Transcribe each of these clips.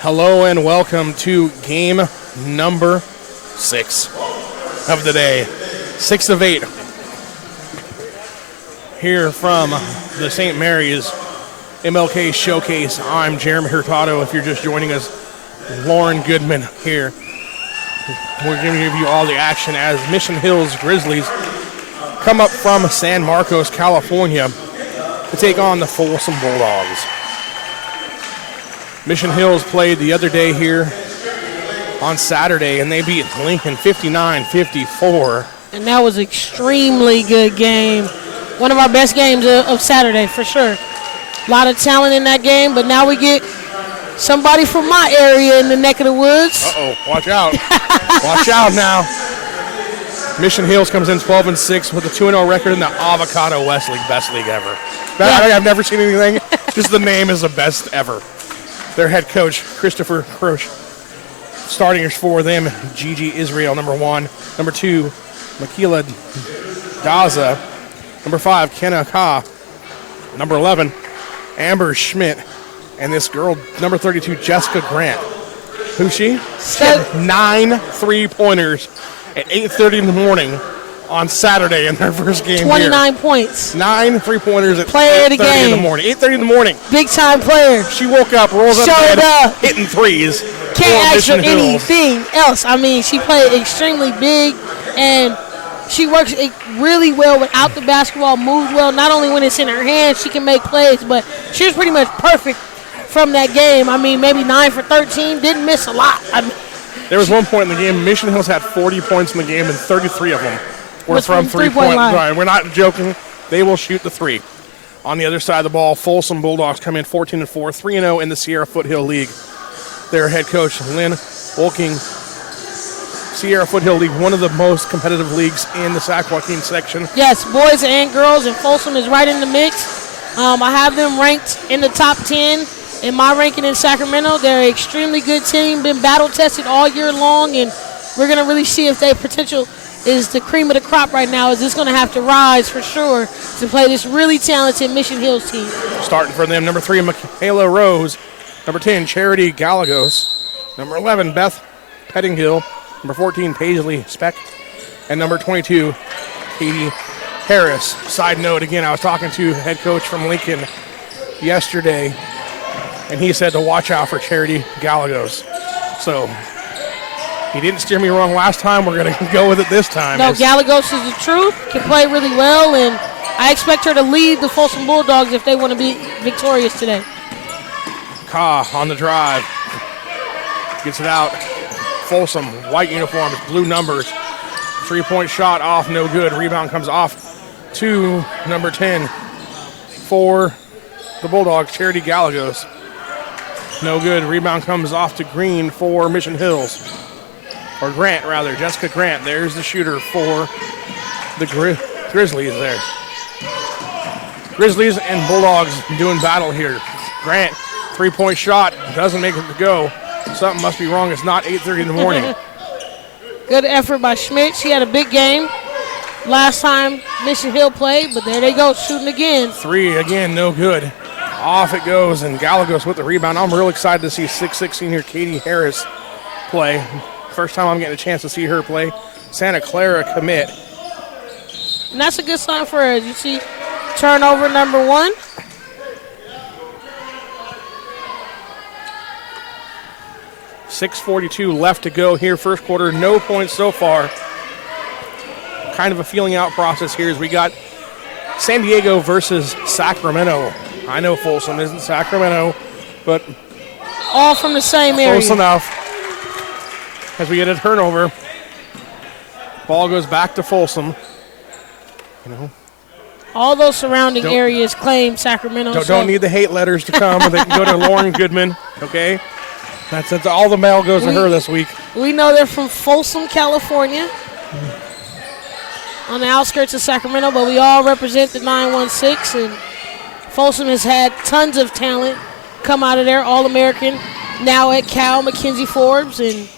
Hello and welcome to game number 6 of the day. 6 of 8 here from the St. Mary's MLK Showcase. I'm Jeremy Hurtado. If you're just joining us, Lauren Goodman here. We're going to give you all the action as Mission Hills Grizzlies come up from San Marcos, California to take on the Folsom Bulldogs. Mission Hills played the other day here on Saturday, and they beat Lincoln 59-54. And that was an extremely good game. One of our best games of Saturday, for sure. A lot of talent in that game, but now we get somebody from my area in the neck of the woods. Uh-oh, watch out. Watch out now. Mission Hills comes in 12-6 with a 2-0 record in the Avocado West League, best league ever. I've never seen anything, just the name is the best ever. Their head coach, Christopher Croce. Starters for them, Gigi Israel, number 1. Number 2, Makila Daza. Number 5, Kenna Ka. Number 11, Amber Schmidt. And this girl, number 32, Jessica Grant. Who's she? She had 9 3-pointers at 8:30 in the morning on Saturday in their first game 29 here. points. 9 3-pointers at Player of the 8:30 in the game. morning. 8:30 in the morning. Big time player. She woke up, rolls up Showed bed, up. hitting threes. Can't ask for Mission Hills. anything else. I mean, she played extremely big, and she works really well without the basketball, moved well. Not only when it's in her hands, she can make plays, but she was pretty much perfect from that game. I mean, maybe 9 for 13, didn't miss a lot. There was one point in the game, Mission Hills had 40 points in the game, and 33 of them were from three-point line. Right, we're not joking. They will shoot the 3. On the other side of the ball, Folsom Bulldogs come in 14-4, 3-0 in the Sierra Foothill League. Their head coach, Lynn Wolking. Sierra Foothill League, one of the most competitive leagues in the Sac Joaquin section. Yes, boys and girls, and Folsom is right in the mix. I have them ranked in the top 10 in my ranking in Sacramento. They're an extremely good team, been battle-tested all year long, and we're going to really see if their potential is the cream of the crop right now. Is this going to have to rise for sure to play this really talented Mission Hills team? Starting for them, number 3, Michaela Rose. Number 10, Charity Galagos. Number 11, Beth Pettingill. Number 14, Paisley Speck. And number 22, Katie Harris. Side note, again, I was talking to head coach from Lincoln yesterday, and he said to watch out for Charity Galagos. So he didn't steer me wrong last time. We're going to go with it this time. No, Galagos is the truth, can play really well, and I expect her to lead the Folsom Bulldogs if they want to be victorious today. Ka on the drive. Gets it out. Folsom, white uniforms, blue numbers. 3-point shot off, no good. Rebound comes off to number 10 for the Bulldogs, Charity Galagos. No good. Rebound comes off to Green for Mission Hills. Or Grant, rather. Jessica Grant. There's the shooter for the Grizzlies there. Grizzlies and Bulldogs doing battle here. Grant, 3-point shot. Doesn't make it to go. Something must be wrong. It's not 8:30 in the morning. Good effort by Schmidt. She had a big game last time Mission Hill played, but there they go, shooting again. 3 again, no good. Off it goes, and Galagos with the rebound. I'm real excited to see 6'6" senior Katie Harris play. First time I'm getting a chance to see her play. Santa Clara commit. And that's a good sign for her. You see turnover number 1. .642 left to go here, first quarter. No points so far. kind of a feeling out process here as we got San Diego versus Sacramento. I know Folsom isn't Sacramento, but all from the same area. Close enough. As we get a turnover, ball goes back to Folsom. You know, all those surrounding areas claim Sacramento. Don't need the hate letters to come. They can go to Lauren Goodman. Okay, that's all the mail goes to her this week. We know they're from Folsom, California, on the outskirts of Sacramento, but we all represent the 916, and Folsom has had tons of talent come out of there, All-American, now at Cal, Mackenzie Forbes, and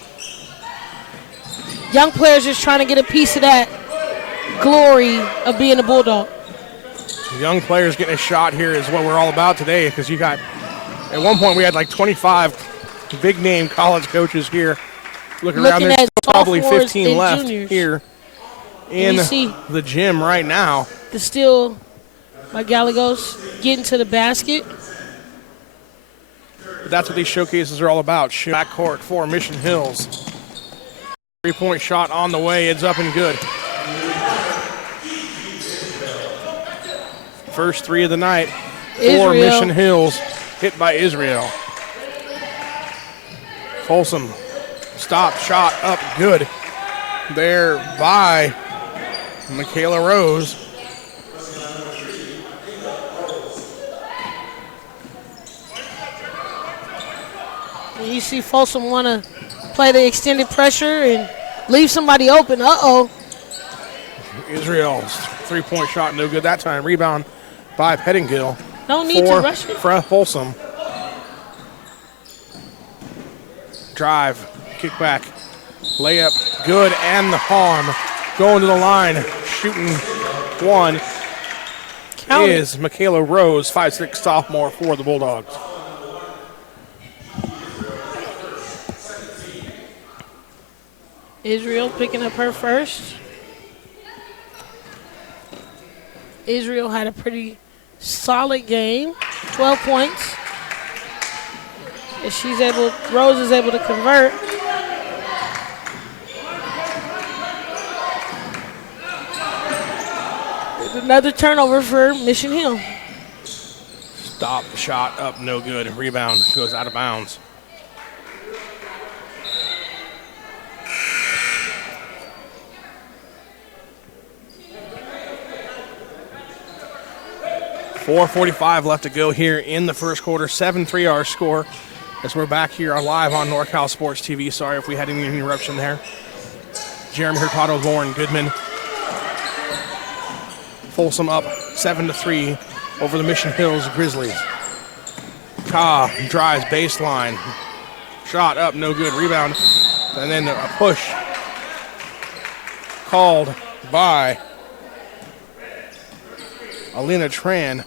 young players just trying to get a piece of that glory of being a Bulldog. Young players getting a shot here is what we're all about today, because you got, at one point we had like 25 big-name college coaches here. Looking around, there's probably 15 left juniors here in the gym right now. The steal by Gallegos getting to the basket. That's what these showcases are all about. Backcourt for Mission Hills. 3-point shot on the way. It's up and good. First three of the night for Mission Hills. Hit by Israel. Folsom. Stop, shot, up, good. There by Michaela Rose. You see Folsom want to play the extended pressure and leave somebody open. Uh-oh. Israel's 3-point shot, no good that time. Rebound by Pettingill. No need to rush it. For Folsom. Drive, kick back, layup, good, and the harm. Going to the line, shooting one is Michaela Rose, 5'6" sophomore for the Bulldogs. Israel picking up her first. Israel had a pretty solid game, 12 points. If Rose is able to convert. Another turnover for Mission Hill. Stop, shot up, no good. Rebound goes out of bounds. .445 left to go here in the first quarter. 7-3 our score as we're back here live on NorCal Sports TV. Sorry if we had any interruption there. Jeremy Hurtado, Lauren Goodman. Folsom up 7-3 over the Mission Hills Grizzlies. Ka drives baseline. Shot up, no good. Rebound. And then a push called by Alina Tran.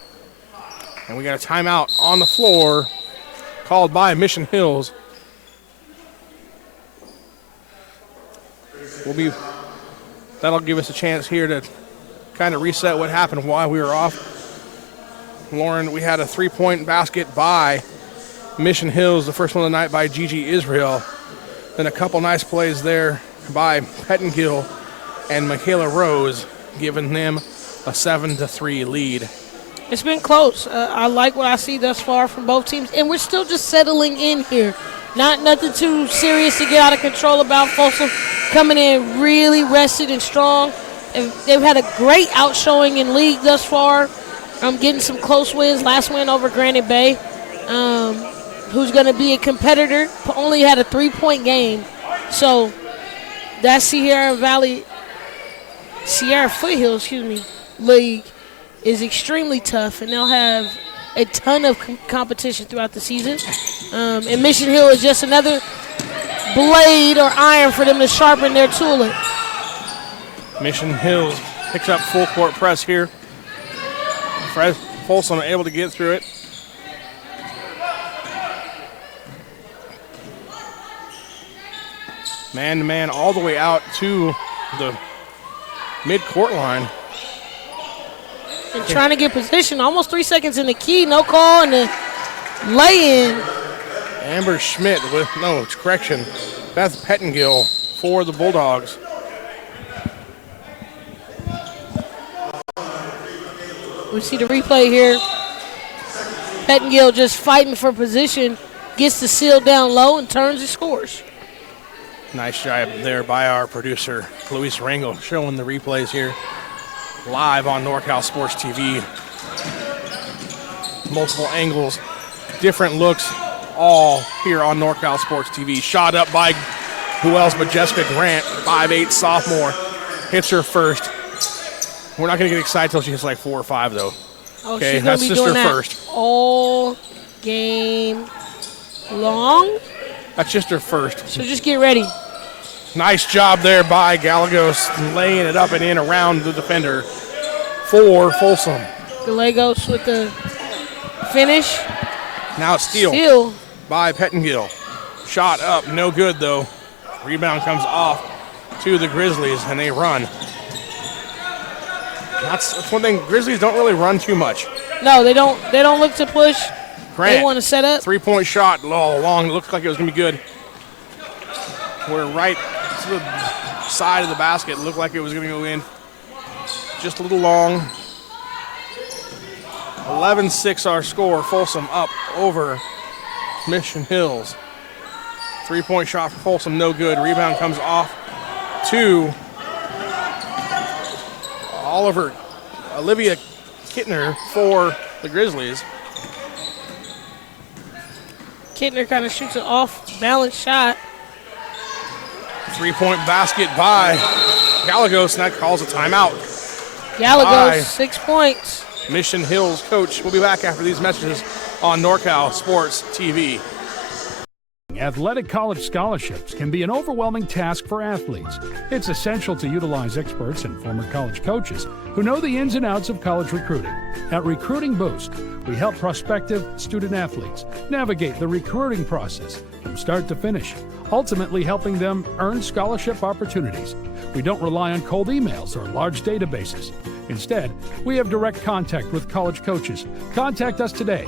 And we got a timeout on the floor called by Mission Hills. That'll give us a chance here to kind of reset what happened while we were off. Lauren, we had a 3-point basket by Mission Hills, the first one of the night by Gigi Israel. Then a couple nice plays there by Pettingill and Michaela Rose, giving them a 7-3 lead. It's been close. I like what I see thus far from both teams, and we're still just settling in here. Nothing too serious to get out of control about. Folsom coming in really rested and strong. They've had a great outshowing in league thus far. Getting some close wins. Last win over Granite Bay, who's going to be a competitor. Only had a 3-point game. So that Sierra Foothills, league is extremely tough, and they'll have a ton of competition throughout the season. And Mission Hill is just another blade or iron for them to sharpen their tooling. Mission Hills picks up full court press here. Folsom able to get through it. Man-to-man all the way out to the mid-court line. And trying to get position, almost 3 seconds in the key, no call, and the lay-in. Amber Schmidt with, correction. Beth Pettingill for the Bulldogs. We see the replay here. Pettingill just fighting for position, gets the seal down low and turns and scores. Nice job there by our producer, Luis Rangel, showing the replays here live on NorCal Sports TV. Multiple angles, different looks, all here on NorCal Sports TV. Shot up by who else but Jessica Grant, 5'8" sophomore. Hits her first. We're not going to get excited until she hits like 4 or 5, though. Oh, okay, she's gonna that's be just doing her that first. all game long. That's just her first. So just get ready. Nice job there by Gallegos, laying it up and in around the defender for Folsom. Gallegos with the finish. Now it's steal by Pettingill. Shot up, no good though. Rebound comes off to the Grizzlies, and they run. That's one thing. Grizzlies don't really run too much. No, they don't. They don't look to push. Grant, they want to set up. 3-point shot, long. It looked like it was going to be good. We're right to the side of the basket. It looked like it was going to go in. Just a little long. 11-6 our score. Folsom up over Mission Hills. 3-point shot for Folsom, no good. Rebound comes off to Olivia Kittner for the Grizzlies. Kittner kind of shoots an off-balance shot. 3-point basket by Gallegos, and that calls a timeout. Gallegos, 6 points. Mission Hills coach. We'll be back after these messages on NorCal Sports TV. Athletic college scholarships can be an overwhelming task for athletes. It's essential to utilize experts and former college coaches who know the ins and outs of college recruiting. At Recruiting Boost, we help prospective student athletes navigate the recruiting process from start to finish, ultimately helping them earn scholarship opportunities. We don't rely on cold emails or large databases. Instead, we have direct contact with college coaches. Contact us today.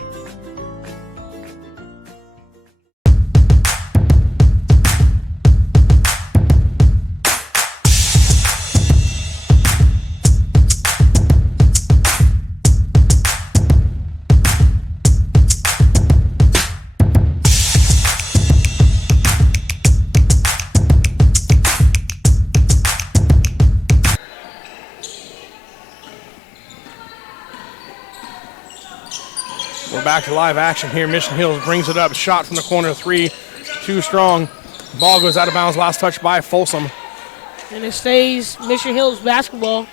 We're back to live action here. Mission Hills brings it up. Shot from the corner, 3, too strong. Ball goes out of bounds. Last touch by Folsom. And it stays Mission Hills basketball.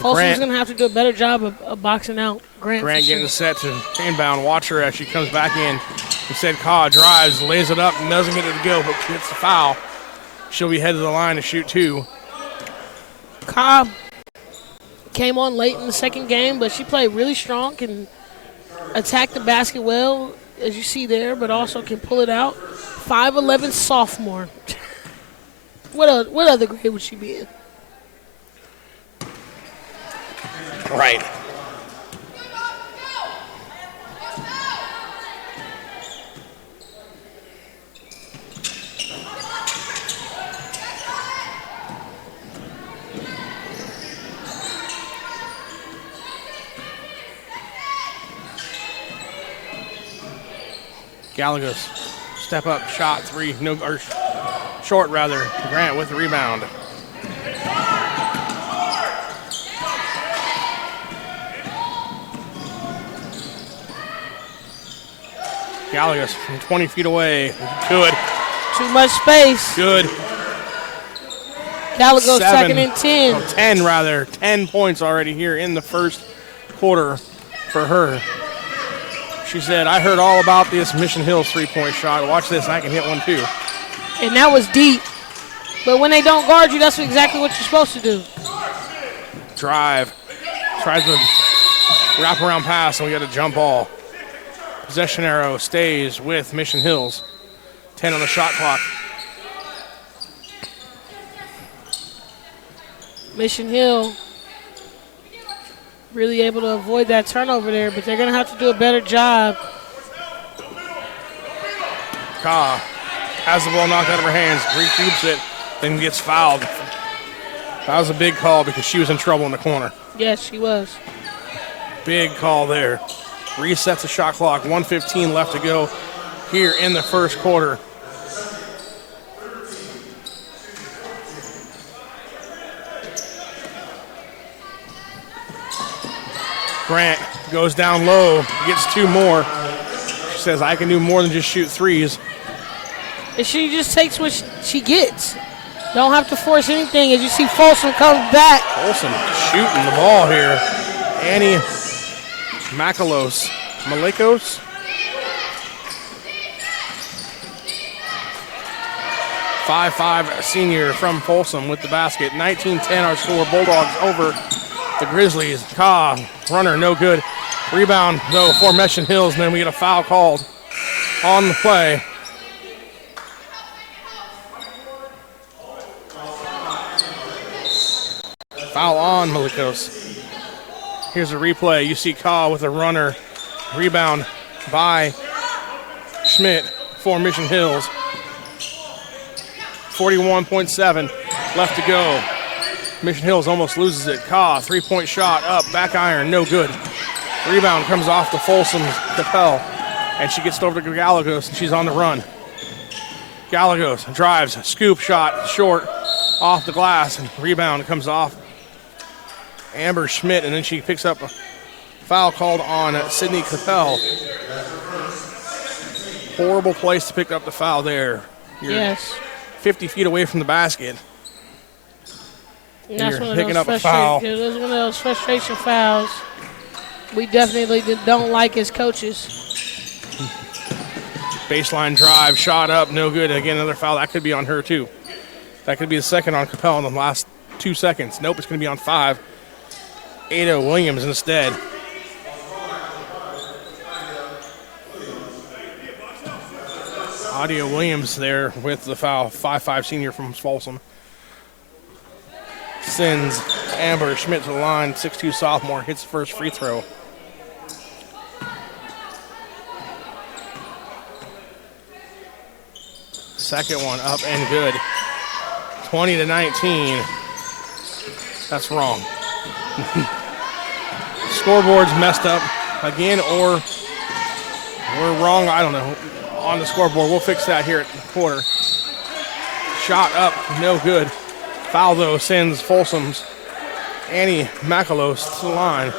Folsom's going to have to do a better job of boxing out Grant. Grant getting set to inbound. Watch her as she comes back in. Instead, Kaw drives, lays it up, and doesn't get it to go, but gets the foul. She'll be headed to the line to shoot 2. Cobb came on late in the second game, but she played really strong, can attack the basket well, as you see there, but also can pull it out. 5'11" sophomore. What other grade would she be in? Right. Gallegos, step up, shot 3, no, or short rather. Grant with the rebound. Gallegos from 20 feet away. Good. Too much space. Good. Gallegos second and 10. Oh, 10 rather. 10 points already here in the first quarter for her. She said, I heard all about this Mission Hills 3-point shot. Watch this, I can hit one too. And that was deep. But when they don't guard you, that's exactly what you're supposed to do. Drive. Tries to wrap around pass, and we got a jump ball. Possession arrow stays with Mission Hills. 10 on the shot clock. Mission Hill really able to avoid that turnover there, but they're going to have to do a better job. Kaw has the ball knocked out of her hands, recoups it, then gets fouled. That was a big call because she was in trouble in the corner. Yes, she was. Big call there. Resets the shot clock. 1:15 left to go here in the first quarter. Grant goes down low, gets 2 more. She says, I can do more than just shoot threes. And she just takes what she gets. Don't have to force anything. As you see, Folsom comes back. Folsom shooting the ball here. Annie Malekos. 5'5" senior from Folsom with the basket. 19-10 our score. Bulldogs over the Grizzlies. Runner, no good. Rebound, though, for Mission Hills, and then we get a foul called on the play. Foul on Malekos. Here's a replay. You see with a runner. Rebound by Schmidt for Mission Hills. 41.7 left to go. Mission Hills almost loses it. 3-point shot up, back iron, no good. Rebound comes off to Folsom's Capel, and she gets over to Gallegos, and she's on the run. Gallegos drives, scoop shot, short, off the glass, and rebound comes off Amber Schmidt, and then she picks up a foul called on Sydney Capel. Horrible place to pick up the foul there. You're 50 feet away from the basket. And that's You're picking up a foul. That's one of those frustration fouls we definitely don't like as coaches. Baseline drive, shot up, no good. Again, another foul. That could be on her, too. That could be the second on Capel in the last 2 seconds. Nope, it's going to be on 5. Ada Williams instead. Adia Williams there with the foul. 5'5" senior from Folsom. Sends Amber Schmidt to the line. 6'2" sophomore hits the first free throw. Second one up and good. 20-19. That's wrong. Scoreboard's messed up again, or we're wrong. I don't know. On the scoreboard, we'll fix that here at the quarter. Shot up, no good. Foul, though, sends Folsom's Annie Malekos to the line.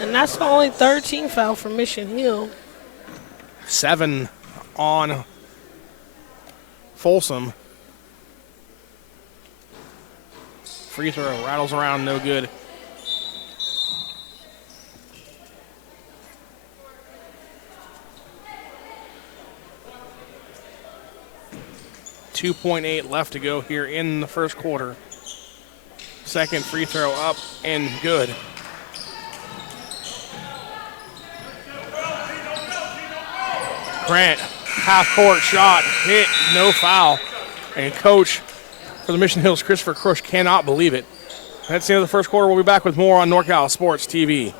And that's the only 13 foul for Mission Hill. 7 on Folsom. Free throw rattles around, no good. .8 left to go here in the first quarter. Second free throw up and good. Grant, half-court shot, hit, no foul. And coach for the Mission Hills, Christopher Crush, cannot believe it. That's the end of the first quarter. We'll be back with more on NorCal Sports TV.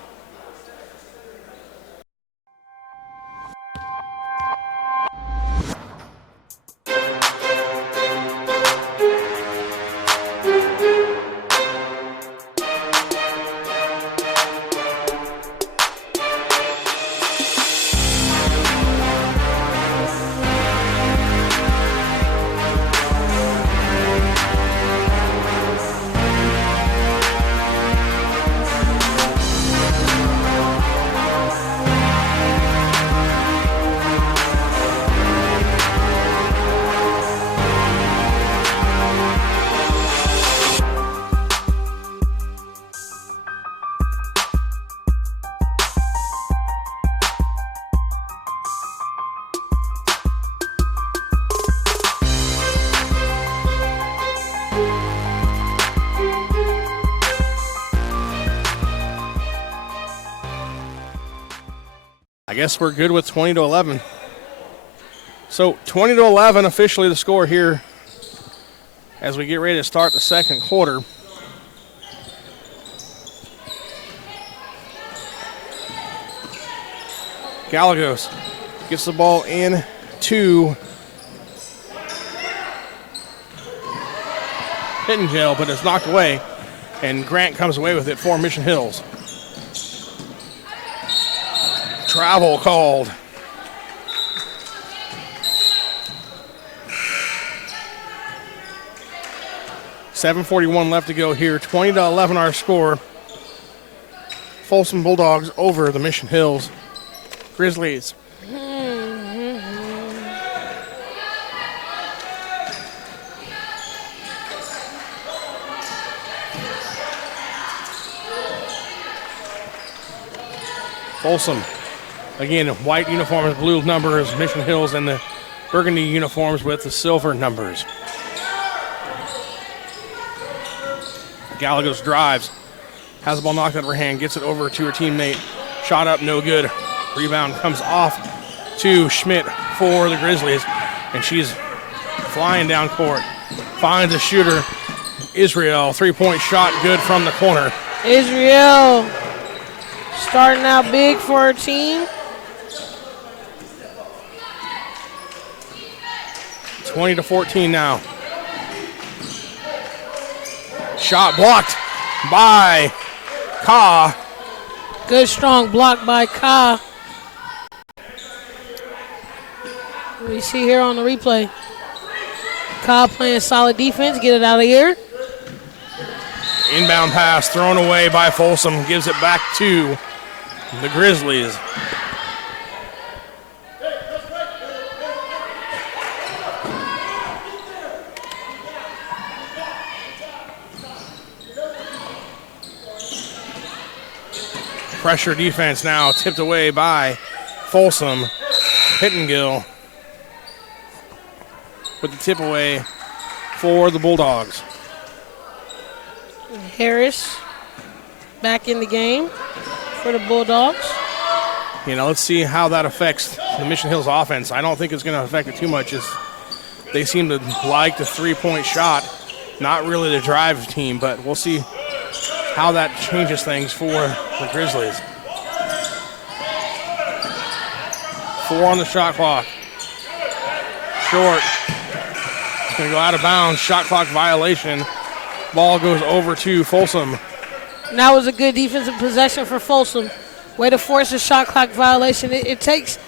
I guess we're good with 20-11. So 20-11 officially the score here as we get ready to start the second quarter. Gallegos gets the ball in to Pittengill, but it's knocked away. And Grant comes away with it for Mission Hills. Travel called. .741 left to go here. 20-11 our score. Folsom Bulldogs over the Mission Hills Grizzlies. Folsom, again, white uniforms, blue numbers, Mission Hills, and the burgundy uniforms with the silver numbers. Gallegos drives, has the ball knocked out of her hand, gets it over to her teammate. Shot up, no good. Rebound comes off to Schmidt for the Grizzlies, and she's flying down court. Finds a shooter, Israel, three-point shot, good from the corner. Israel starting out big for her team. 20-14 now. Shot blocked by Ka. Good strong block by Ka. We see here on the replay. Ka playing solid defense, get it out of here. Inbound pass thrown away by Folsom, gives it back to the Grizzlies. Pressure defense now tipped away by Folsom. Pittengill with the tip away for the Bulldogs. Harris back in the game for the Bulldogs. You know, let's see how that affects the Mission Hills offense. I don't think it's going to affect it too much. They seem to like the three-point shot, not really the drive team, but we'll see how that changes things for the Grizzlies. 4 on the shot clock. Short. It's going to go out of bounds. Shot clock violation. Ball goes over to Folsom. And that was a good defensive possession for Folsom. Way to force a shot clock violation. It takes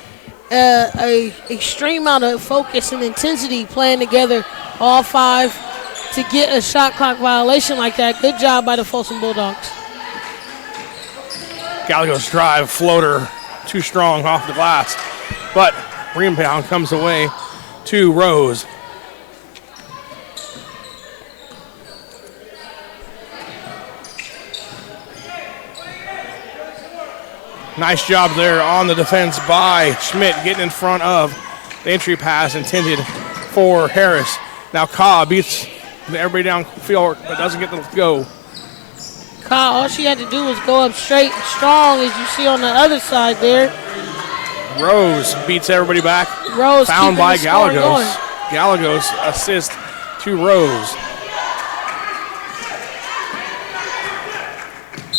a extreme amount of focus and intensity playing together, all five, to get a shot clock violation like that. Good job by the Folsom Bulldogs. Gallegos drive, floater, too strong off the glass. But rebound comes away to Rose. Nice job there on the defense by Schmidt, getting in front of the entry pass intended for Harris. Now Ka beats everybody downfield, but doesn't get to go. Ka, all she had to do was go up straight and strong, as you see on the other side there. Rose beats everybody back. Rose found by keeping the score going. Gallegos. Gallegos assist to Rose.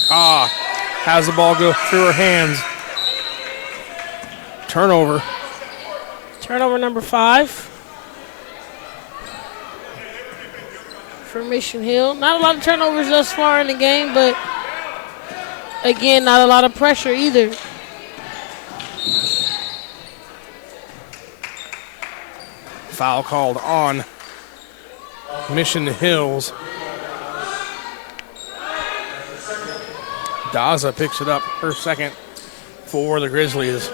Ka has the ball go through her hands. Turnover. Turnover number 5 for Mission Hill. Not a lot of turnovers thus far in the game, but again, not a lot of pressure either. Foul called on Mission Hills. Daza picks it up, her second for the Grizzlies.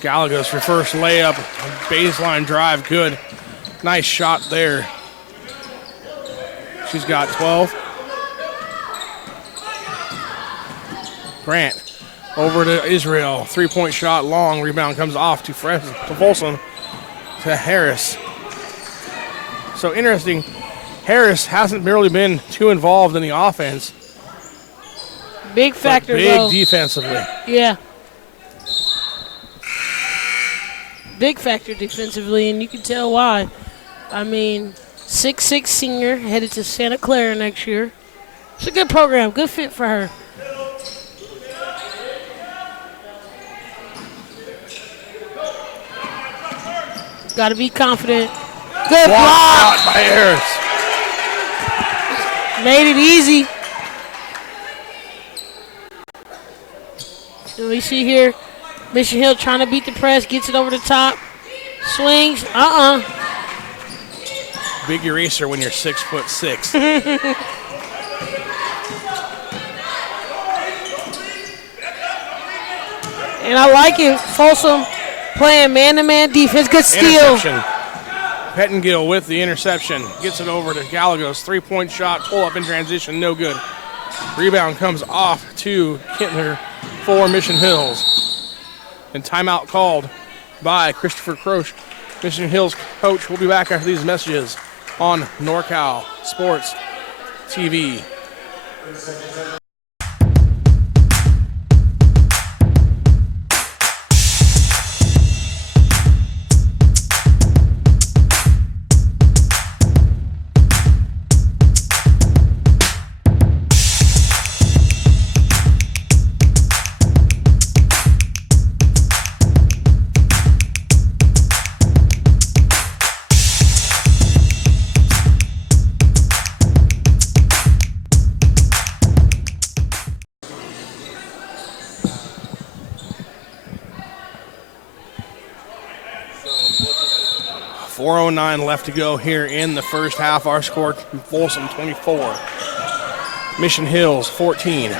Gallegos reverse layup, baseline drive, good. Nice shot there. She's got 12. Grant over to Israel, three-point shot, long rebound comes off to Folsom, to Harris. So interesting. Harris hasn't really been too involved in the offense. Big factor, big though. defensively. Yeah. Big factor defensively, and you can tell why. I mean, 6'6" senior, headed to Santa Clara next year. It's a good program, good fit for her. Got to be confident. Good Block block. shot by Harris. Made it easy. And we see here, Mission Hill trying to beat the press, gets it over the top, swings, Big eraser when you're 6'6". And I like it. Folsom playing man-to-man defense. Good steal. Interception. Pettingill with the interception. Gets it over to Gallegos. 3-point shot. Pull up in transition. No good. Rebound comes off to Kintner for Mission Hills. And timeout called by Christopher Croce. Mission Hills coach will be back after these messages on NorCal Sports TV. 4:09 left to go here in the first half. Our score, Folsom 24, Mission Hills 14.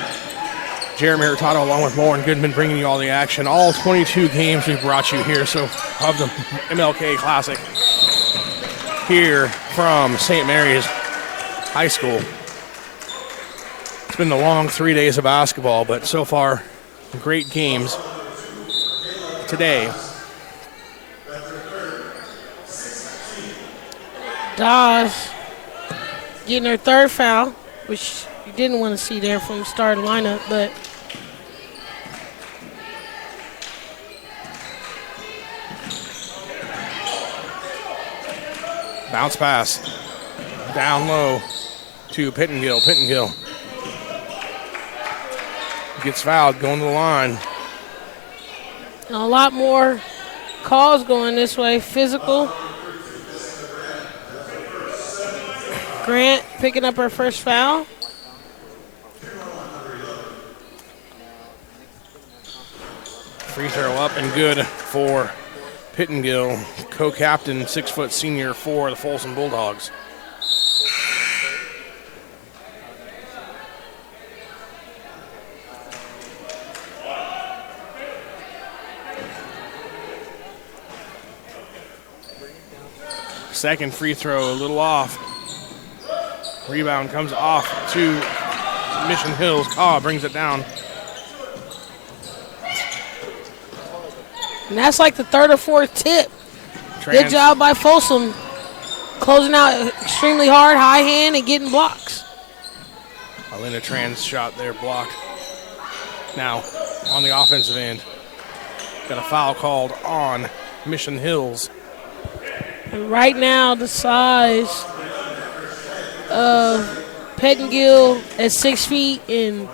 Jeremy Hurtado along with Lauren Goodman bringing you all the action. All 22 games we've brought you here, so of the MLK Classic here from St. Mary's High School. It's been a long 3 days of basketball, but so far, great games today. Dawes getting her third foul, which you didn't want to see there from the start of the lineup, but bounce pass down low to Pettingill. Pettingill gets fouled, going to the line. a lot more calls going this way. Physical. Grant picking up her first foul. Free throw up and good for Pettingill, co-captain, 6-foot senior for the Folsom Bulldogs. Second free throw, a little off. Rebound comes off to Mission Hills. Brings it down. And that's like the third or fourth tip. Good job by Folsom. Closing out extremely hard, high hand, and getting blocks. Alina Tran's shot there blocked. Now, on the offensive end, got a foul called on Mission Hills. And right now, the size of Pettingill at 6 feet and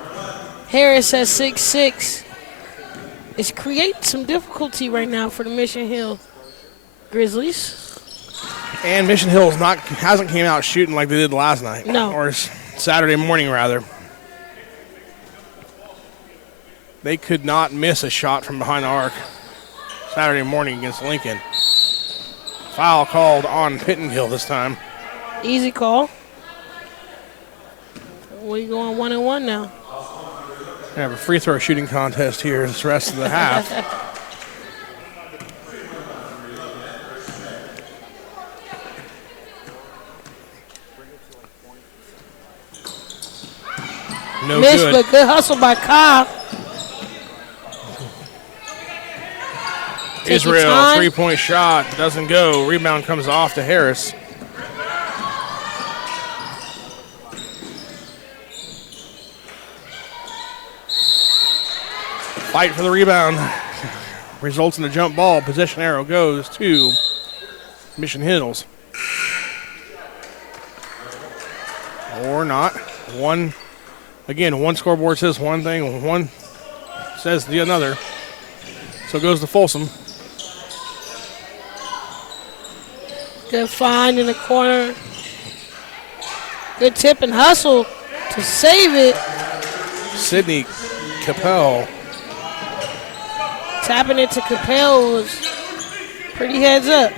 Harris at 6'6" is creating some difficulty right now for the Mission Hill Grizzlies. And Mission Hills hasn't came out shooting like they did last night. No. Or Saturday morning, rather. They could not miss a shot from behind the arc Saturday morning against Lincoln. Foul called on Pettingill this time. Easy call. We going 1-1 now. We have a free throw shooting contest here this rest of the half. No Missed, good. but good hustle by Cobb. Israel, 3-point shot, doesn't go. Rebound comes off to Harris. Fight for the rebound. Results in a jump ball. Possession arrow goes to Mission Hills. Or not. One scoreboard says one thing, one says the another. So it goes to Folsom. Good find in the corner. Good tip and hustle to save it. Sydney Capel. Tapping it to Capel was pretty heads up.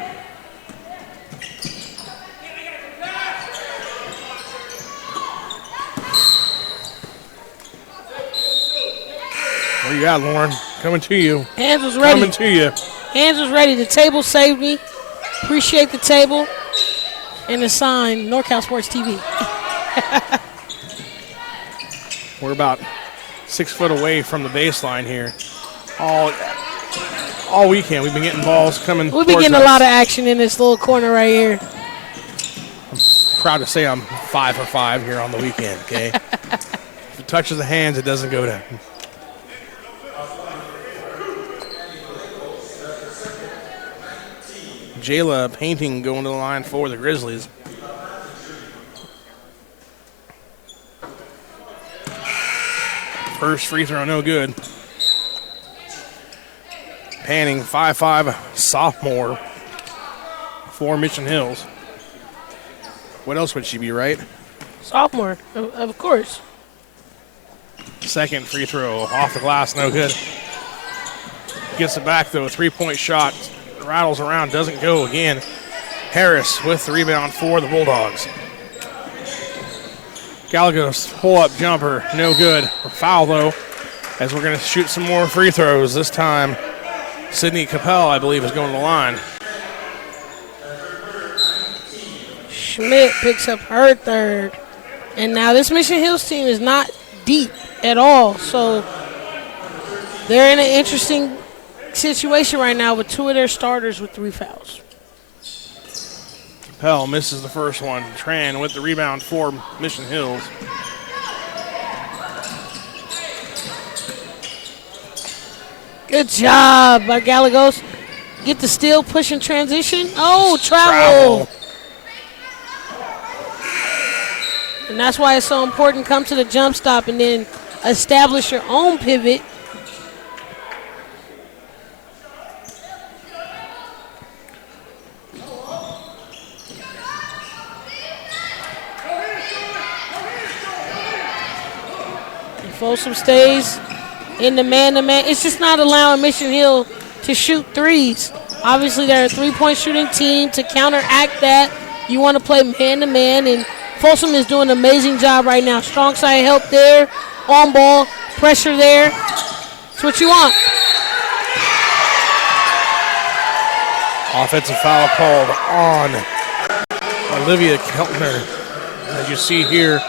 Where you at, Lauren? Coming to you. Hands was ready. Coming to you. Hands was ready. The table saved me. Appreciate the table. And the sign, NorCal Sports TV. We're about 6 foot away from the baseline here. All weekend we've been getting balls coming. We've been getting a lot of action in this little corner right here. Proud to say I'm 5 for 5 here on the weekend, okay? If it touches the hands, it doesn't go down. Jayla Painting going to the line for the Grizzlies. First free throw, no good. Panning, 5'5", sophomore for Mission Hills. What else would she be, right? Sophomore, of course. Second free throw, off the glass, no good. Gets it back, though, a three-point shot. Rattles around, doesn't go again. Harris with the rebound for the Bulldogs. Gallagher's pull-up jumper, no good. Foul, though, as we're going to shoot some more free throws. This time, Sydney Capel, I believe, is going to the line. Schmidt picks up her third. And now this Mission Hills team is not deep at all. So they're in an interesting situation right now with two of their starters with 3 fouls. Capel misses the first one. Tran with the rebound for Mission Hills. Good job by Gallegos. Get the steal, push and transition. Oh, travel. And that's why it's so important. Come to the jump stop and then establish your own pivot. And Folsom stays in the man-to-man. It's just not allowing Mission Hill to shoot threes. Obviously, they're a three-point shooting team. To counteract that, you want to play man-to-man, and Folsom is doing an amazing job right now. Strong side help there, on ball, pressure there. That's what you want. Offensive foul called on Olivia Keltner. As you see here.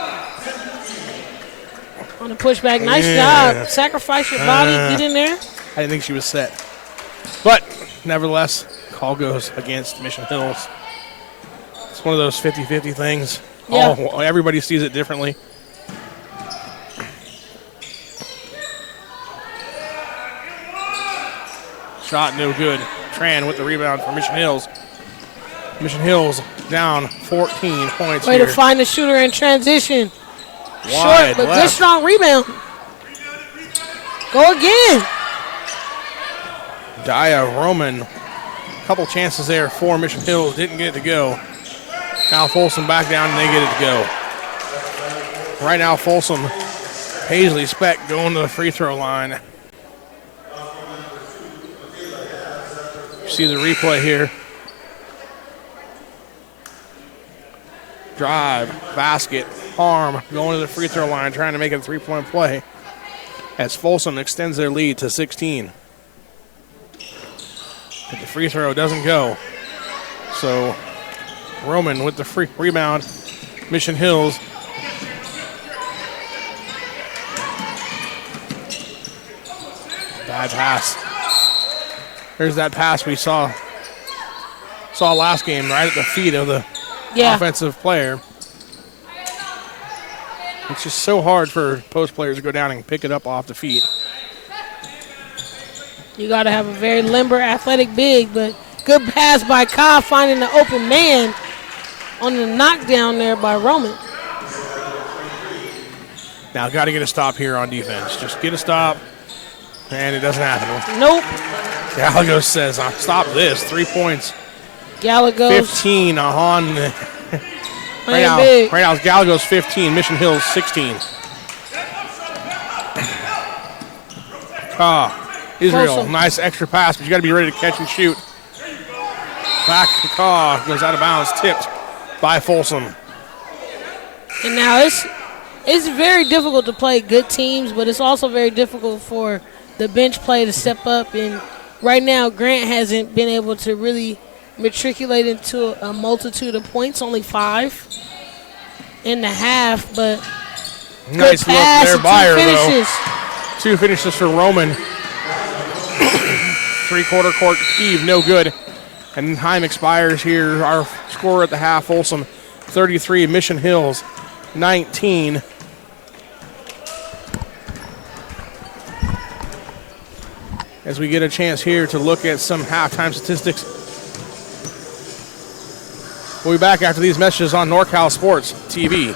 On the pushback, nice job. Sacrifice your body, get in there. I didn't think she was set. But, nevertheless, call goes against Mission Hills. It's one of those 50-50 things. Yeah. Everybody sees it differently. Shot no good. Tran with the rebound for Mission Hills. Mission Hills down 14 points Way here. to find the shooter in transition. Wide Short, but left. good strong rebound. Go again. Dia Roman. Couple chances there for Mission Hills. Didn't get it to go. Now Folsom back down and they get it to go. Right now Folsom, Paisley Speck going to the free throw line. See the replay here. Drive, basket, Harm going to the free throw line, trying to make it a three-point play as Folsom extends their lead to 16. But the free throw doesn't go. So Roman with the free rebound. Mission Hills. Bad pass. There's that pass we saw last game right at the feet of the offensive player. It's just so hard for post players to go down and pick it up off the feet. You got to have a very limber, athletic big, but good pass by Ka finding the open man on the knockdown there by Roman. Now, got to get a stop here on defense. Just get a stop, and it doesn't happen. Nope. Gallagher says, stop this. 3 points Galagos 15 on. Right playing big. now, it's Galagos 15, Mission Hills 16. Israel, Folsom. nice extra pass, but you got to be ready to catch and shoot. Back to Caw, goes out of bounds, tipped by Folsom. And now it's very difficult to play good teams, but it's also very difficult for the bench play to step up. And right now, Grant hasn't been able to really matriculate into a multitude of points, only 5.5, but Nice good look pass there and by her, two though. finishes. 2 finishes for Roman. 3/4 court heave, no good. And time expires here. Our score at the half, Folsom 33, Mission Hills 19. As we get a chance here to look at some halftime statistics. We'll be back after these messages on NorCal Sports TV.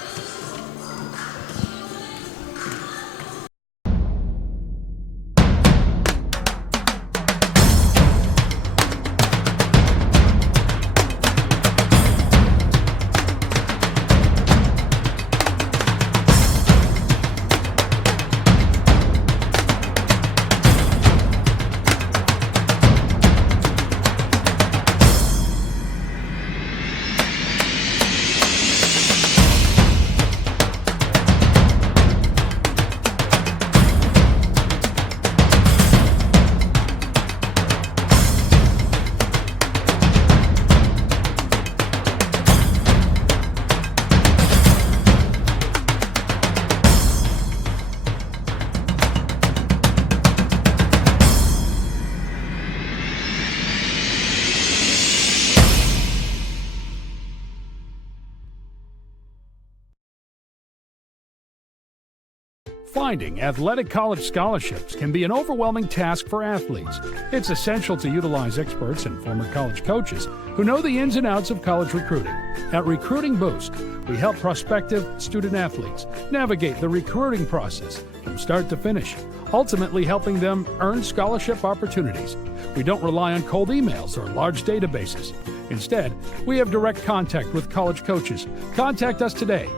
Finding athletic college scholarships can be an overwhelming task for athletes. It's essential to utilize experts and former college coaches who know the ins and outs of college recruiting. At Recruiting Boost, we help prospective student athletes navigate the recruiting process from start to finish, ultimately helping them earn scholarship opportunities. We don't rely on cold emails or large databases. Instead, we have direct contact with college coaches. Contact us today.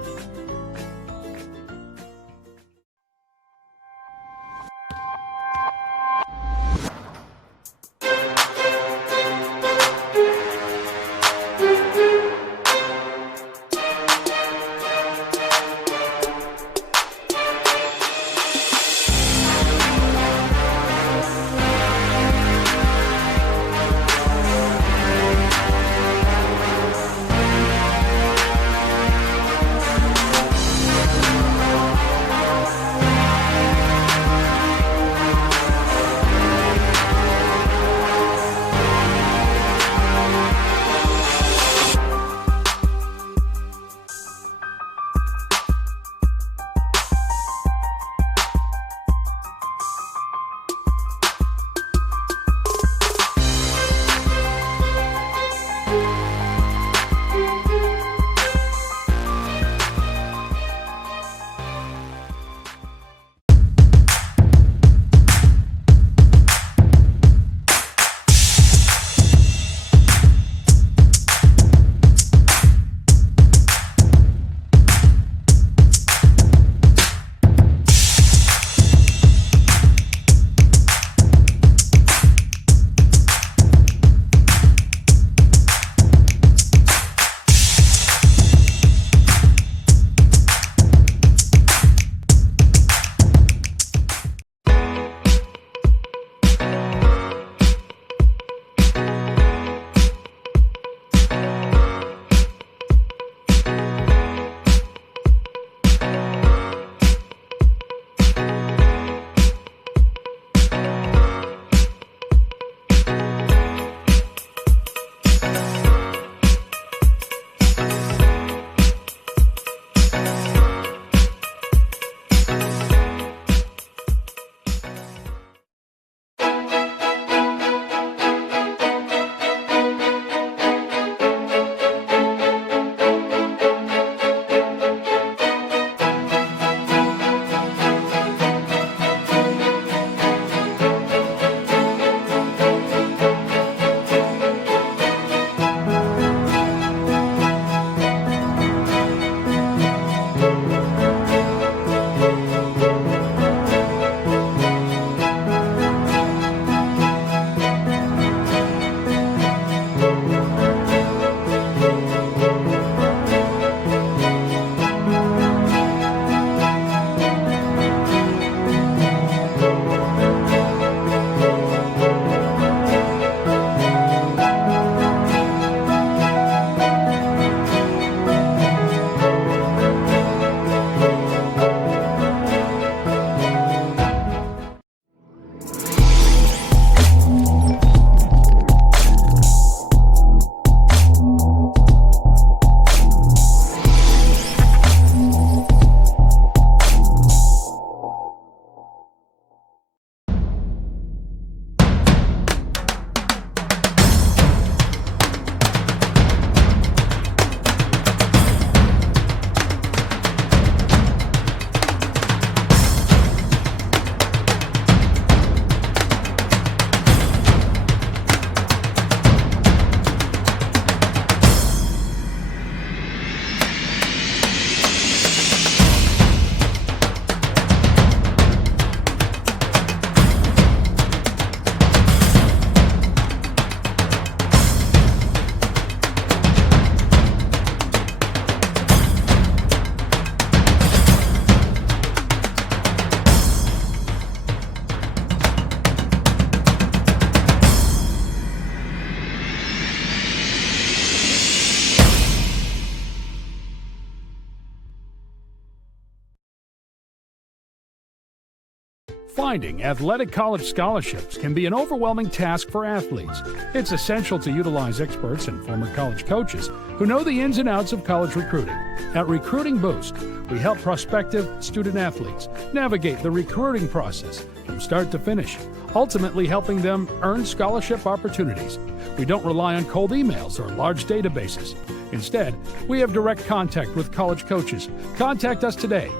Finding athletic college scholarships can be an overwhelming task for athletes. It's essential to utilize experts and former college coaches who know the ins and outs of college recruiting. At Recruiting Boost, we help prospective student athletes navigate the recruiting process from start to finish, ultimately helping them earn scholarship opportunities. We don't rely on cold emails or large databases. Instead, we have direct contact with college coaches. Contact us today.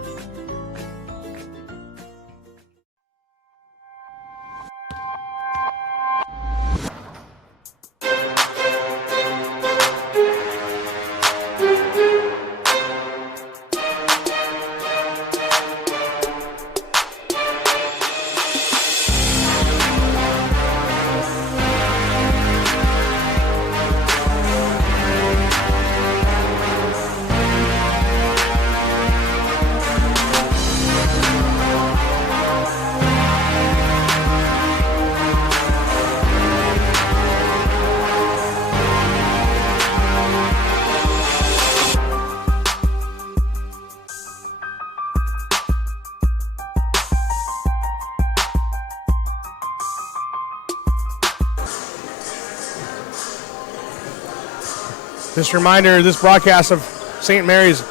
Just a reminder, this broadcast of St. Mary's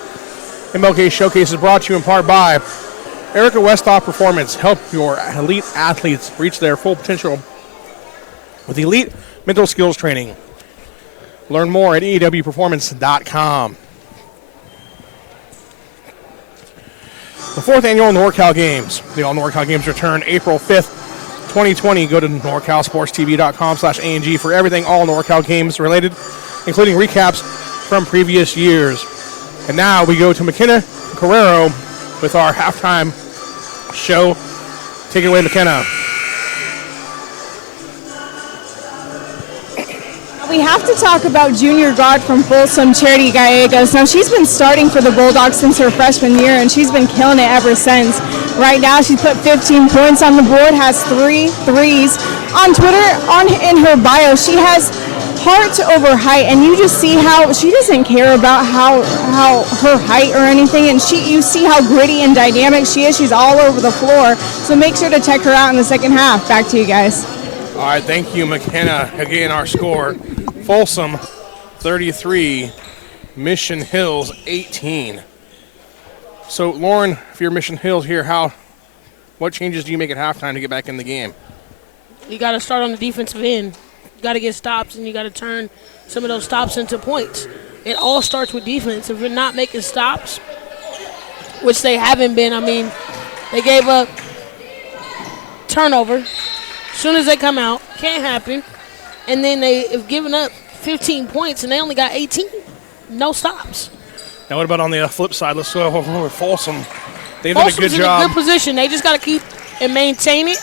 MLK Showcase is brought to you in part by Erica Westhoff Performance. Help your elite athletes reach their full potential with elite mental skills training. Learn more at EWperformance.com. The 4th annual NorCal Games. The All NorCal Games return April 5th, 2020. Go to NorCalSportsTV.com/ANG for everything All NorCal Games related, including recaps from previous years. And now we go to McKenna Carrero with our halftime show. Take it away, McKenna. We have to talk about junior guard from Folsom, Charity Gallegos. Now, she's been starting for the Bulldogs since her freshman year, and she's been killing it ever since. Right now, she's put 15 points on the board, has 3 threes. On Twitter, in her bio, she has heart over height, and you just see how she doesn't care about how her height or anything, and you see how gritty and dynamic she is. She's all over the floor, so make sure to check her out in the second half. Back to you guys. All right, thank you, McKenna. Again, our score, Folsom 33, Mission Hills 18. So, Lauren, if you're Mission Hills here, what changes do you make at halftime to get back in the game? You got to start on the defensive end. You got to get stops, and you got to turn some of those stops into points. It all starts with defense. If you're not making stops, which they haven't been, I mean, they gave up turnover. As soon as they come out, can't happen. And then they have given up 15 points, and they only got 18. No stops. Now, what about on the flip side? Let's go over with Folsom. They've done a good Folsom's job. in a good position. They just got to keep and maintain it.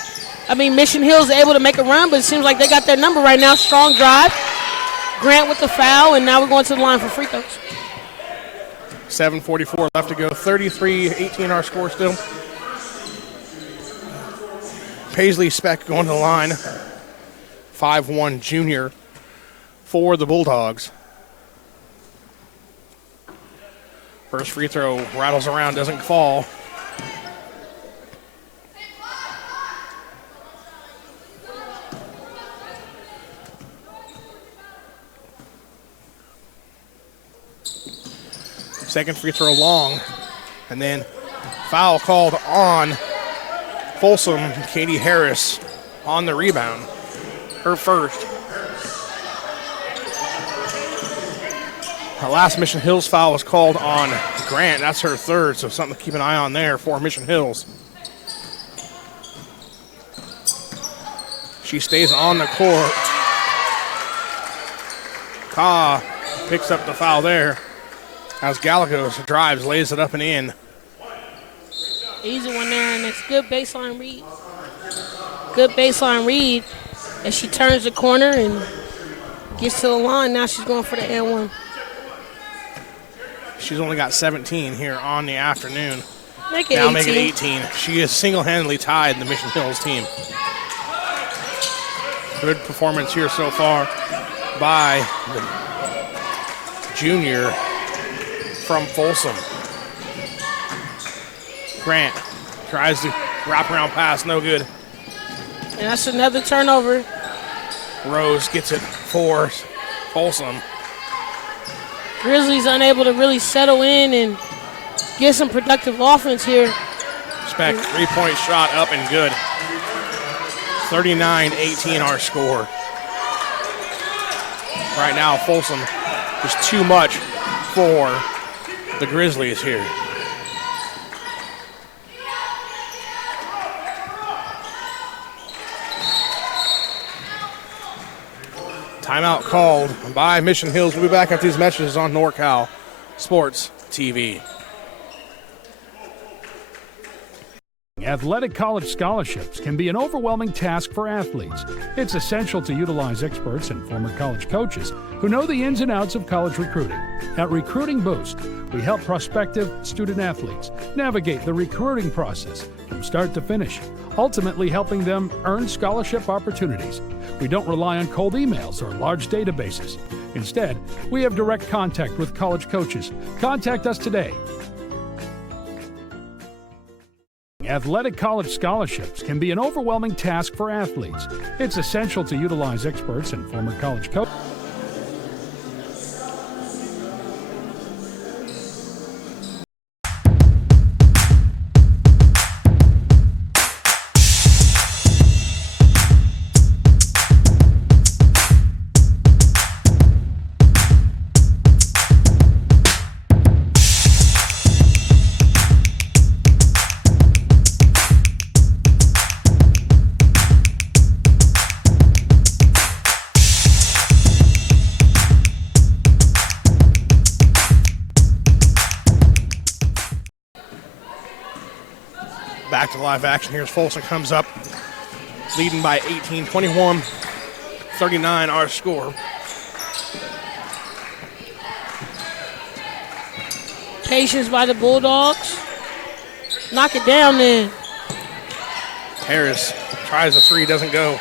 I mean, Mission Hill's able to make a run, but it seems like they got their number right now. Strong drive. Grant with the foul, and now we're going to the line for free throws. 7:44 left to go. 33-18 our score still. Paisley Speck going to the line. 5'1" junior for the Bulldogs. First free throw rattles around, doesn't fall. Second free throw long, and then foul called on Folsom. Katie Harris on the rebound, her first. Her last Mission Hills foul was called on Grant. That's her third, so something to keep an eye on there for Mission Hills. She stays on the court. Ka picks up the foul there as Gallegos drives, lays it up and in. Easy one there, and it's good baseline read. Good baseline read as she turns the corner and gets to the line. Now she's going for the and one. She's only got 17 here on the afternoon. Make it now 18. make it 18. She is single-handedly tied the Mission Hills team. Good performance here so far by the junior from Folsom. Grant tries to Wraparound pass, no good. And that's another turnover. Rose gets it for Folsom. Grizzlies unable to really settle in and get some productive offense here. Speck, three-point shot up and good. 39-18 our score. Right now, Folsom is too much for the Grizzlies here. Timeout called by Mission Hills. We'll be back after these messages on NorCal Sports TV. Athletic college scholarships can be an overwhelming task for athletes. It's essential to utilize experts and former college coaches who know the ins and outs of college recruiting. At Recruiting Boost, we help prospective student athletes navigate the recruiting process from start to finish, ultimately helping them earn scholarship opportunities. We don't rely on cold emails or large databases. Instead, we have direct contact with college coaches. Contact us today. Athletic college scholarships can be an overwhelming task for athletes. It's essential to utilize experts and former college coaches. Back to live action. Here's Folsom comes up, leading by 18, 21-39 our score. Patience by the Bulldogs. Knock it down then. Harris tries a three, doesn't go.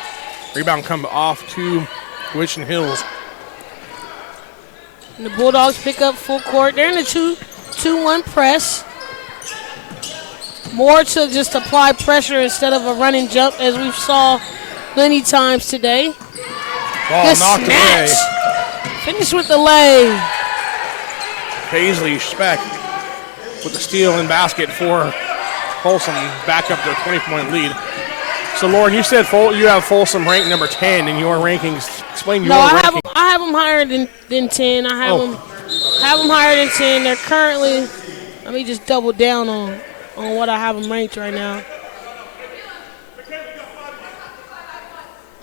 Rebound come off to Mission Hills. And the Bulldogs pick up full court. They're in a 2-1 press. More to just apply pressure instead of a run and jump, as we saw many times today. Ball knocked away. Finish with the lay. Paisley Speck with the steal and basket for Folsom, back up their 20-point lead. So, Lauren, you said you have Folsom ranked number 10 in your rankings. Explain your ranking. I have them higher than 10. I have them higher than 10. They're currently, let me just double down on what I have them ranked right now.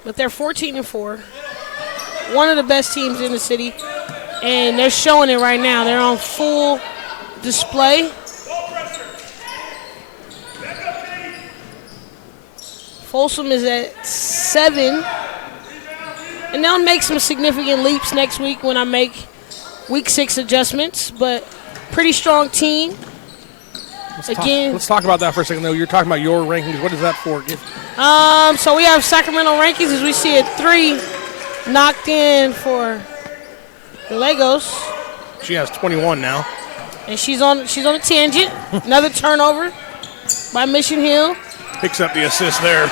But they're 14-4. One of the best teams in the city. And they're showing it right now. They're on full display. Folsom is at 7. And they'll make some significant leaps next week when I make week 6 adjustments. But pretty strong team. Let's talk about that for a second, though. You're talking about your rankings. What is that for? So we have Sacramento rankings as we see it 3 knocked in for the Legos. She has 21 now. And she's on a tangent. Another turnover by Mission Hill. Picks up the assist there.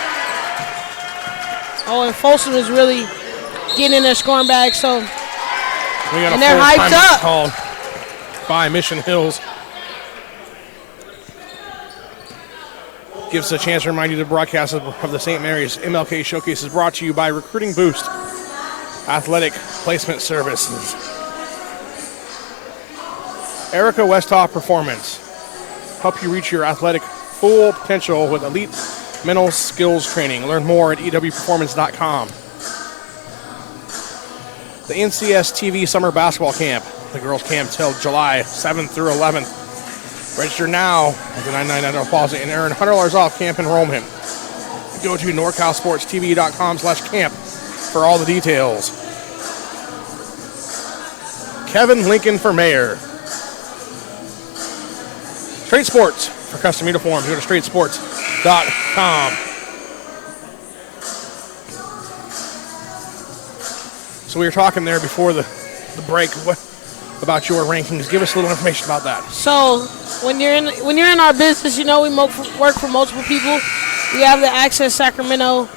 Oh, and Folsom is really getting in their scoring bag. So, we got and they're hyped up. Called by Mission Hills. Gives us a chance to remind you the broadcast of the St. Mary's MLK Showcase is brought to you by Recruiting Boost, Athletic Placement Services. Erica Westhoff Performance. Help you reach your athletic full potential with elite mental skills training. Learn more at ewperformance.com. The NCS TV Summer Basketball Camp. The girls' camp till July 7th through 11th. Register now at the $9.99 deposit and earn $100 off camp enrollment. Go to norcalsportstv.com/camp for all the details. Kevin Lincoln for mayor. Straight Sports for custom uniforms. Go to straightsports.com. So we were talking there before the break. about your rankings. Give us a little information about that. So when you're in our business, we work for multiple people. We have the Access Sacramento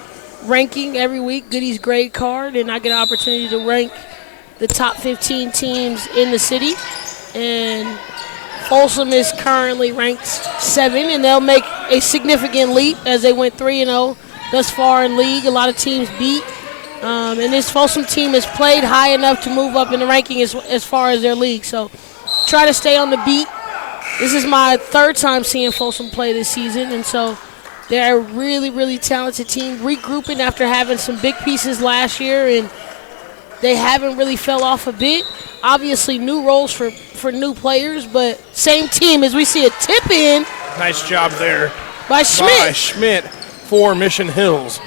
ranking every week, Goodies grade card, and I get an opportunity to rank the top 15 teams in the city. And Folsom is currently ranked 7, and they'll make a significant leap as they went 3-0 thus far in league. A lot of teams beat. And this Folsom team has played high enough to move up in the ranking as far as their league. So try to stay on the beat. This is my 3rd time seeing Folsom play this season, and so they're a really, really talented team, regrouping after having some big pieces last year, and they haven't really fell off a bit. Obviously, new roles for new players, but same team as we see a tip in. Nice job there by Schmidt. For Mission Hills.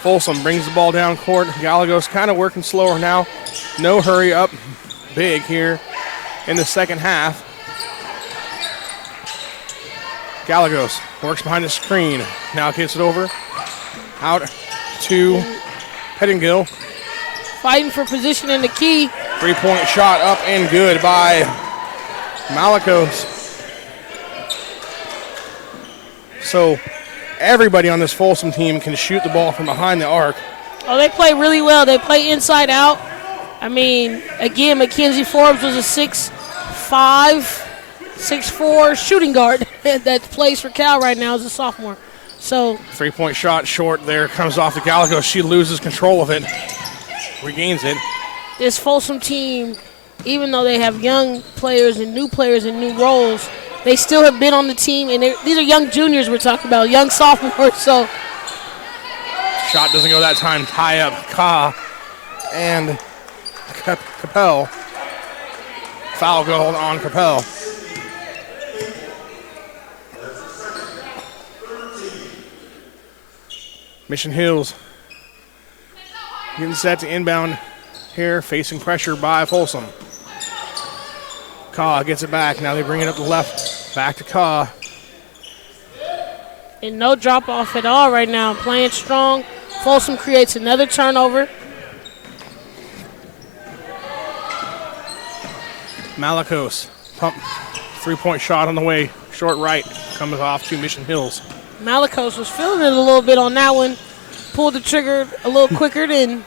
Folsom brings the ball down court. Gallegos kind of working slower now. No hurry up big here in the second half. Gallegos works behind the screen. Now gets it over. Out to Pettingill. Fighting for position in the key. 3-point shot up and good by Malikos. So everybody on this Folsom team can shoot the ball from behind the arc. Oh, they play really well. They play inside out. I mean, again, Mackenzie Forbes was a 6'5", 6'4" shooting guard that plays for Cal right now as a sophomore. So 3-point shot short there, comes off the Gallegos. She loses control of it, regains it. This Folsom team, even though they have young players and new roles, they still have been on the team, and these are young juniors we're talking about, young sophomores. So shot doesn't go that time. Tie up Ka and Capel. Foul goal on Capel. Mission Hills getting set to inbound here, facing pressure by Folsom. Ka gets it back. Now they bring it up the left. Back to Ka. And no drop off at all right now. Playing strong. Folsom creates another turnover. Malikos. Pump. 3-point shot on the way. Short right. Comes off to Mission Hills. Malikos was feeling it a little bit on that one. Pulled the trigger a little quicker than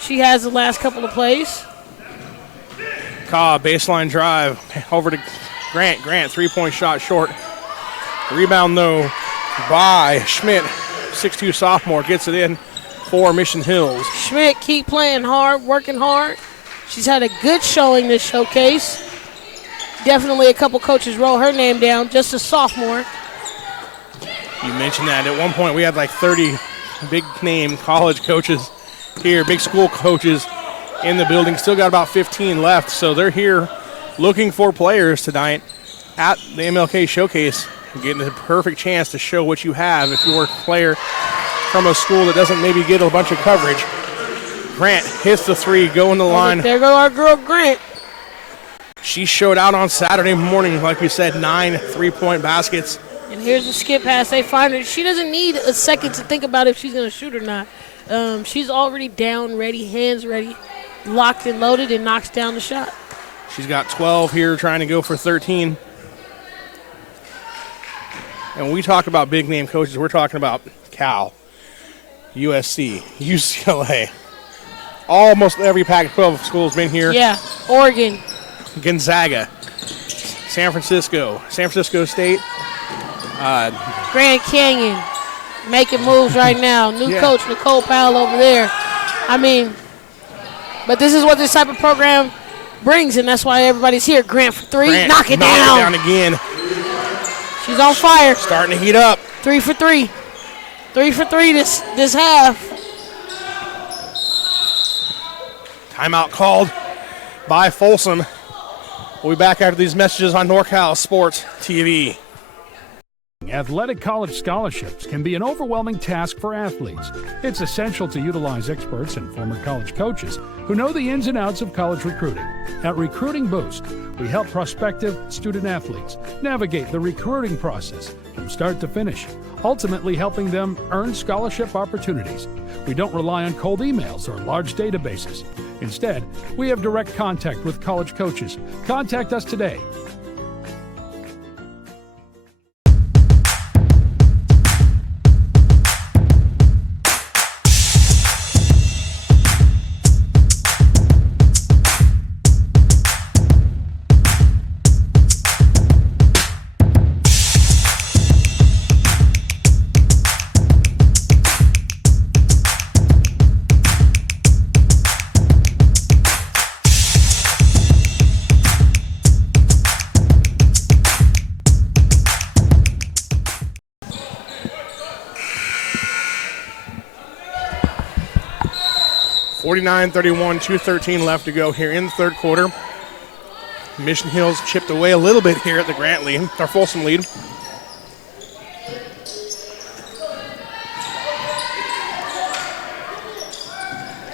she has the last couple of plays. Ka, baseline drive over to Grant. Grant, 3-point shot short. Rebound, though, by Schmidt. 6'2" sophomore gets it in for Mission Hills. Schmidt keep playing hard, working hard. She's had a good showing this showcase. Definitely a couple coaches wrote her name down, just a sophomore. You mentioned that. At one point, we had like 30 big-name college coaches here, big school coaches in the building. Still got about 15 left, so they're here looking for players tonight at the MLK Showcase, getting the perfect chance to show what you have if you're a player from a school that doesn't maybe get a bunch of coverage. Grant hits the 3, going to the line. There go our girl Grant. She showed out on Saturday morning, like we said, 9 3-point baskets. And here's the skip pass. They find her. She doesn't need a second to think about if she's going to shoot or not. She's already down, ready, hands ready, locked and loaded, and knocks down the shot. She's got 12 here, trying to go for 13. And when we talk about big-name coaches, we're talking about Cal, USC, UCLA. Almost every Pac-12 school has been here. Yeah, Oregon. Gonzaga, San Francisco State. Grand Canyon making moves right now. New coach, Nicole Powell over there. I mean, but this is what this type of program brings, and that's why everybody's here. Grant for 3. Grant, knock it down again. She's on fire. Starting to heat up. 3 for 3. 3 for 3 this half. Timeout called by Folsom. We'll be back after these messages on NorCal Sports TV. athletic college scholarships can be an overwhelming task for athletes. It's essential to utilize experts and former college coaches who know the ins and outs of college recruiting. At Recruiting Boost, we help prospective student athletes navigate the recruiting process from start to finish, ultimately helping them earn scholarship opportunities. We don't rely on cold emails or large databases. Instead, we have direct contact with college coaches. Contact us today. (49-31), 2:13 left to go here in the third quarter. Mission Hills chipped away a little bit here at the Grant lead, our Folsom lead.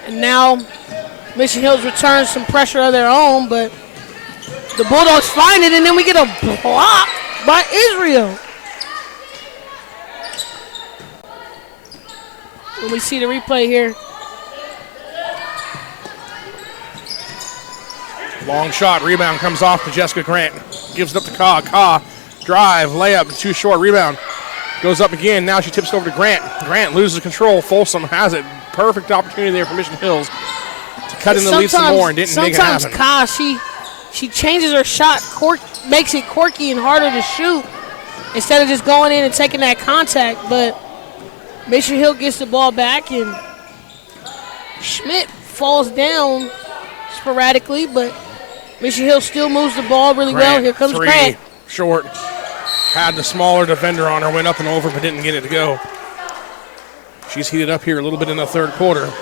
And now Mission Hills returns some pressure of their own, but the Bulldogs find it, and then we get a block by Israel. When we see the replay here. Long shot, rebound comes off to Jessica Grant. Gives it up to Ka. Ka, drive, layup, too short, rebound. Goes up again, now she tips it over to Grant. Grant loses control, Folsom has it. Perfect opportunity there for Mission Hills to cut in the lead some more and didn't make it happen. Sometimes Ka, she changes her shot, makes it quirky and harder to shoot instead of just going in and taking that contact. But Mission Hill gets the ball back, and Schmidt falls down sporadically, but Mission Hill still moves the ball really well. Here comes Grant. Short. Had the smaller defender on her, went up and over, but didn't get it to go. She's heated up here a little bit in the third quarter.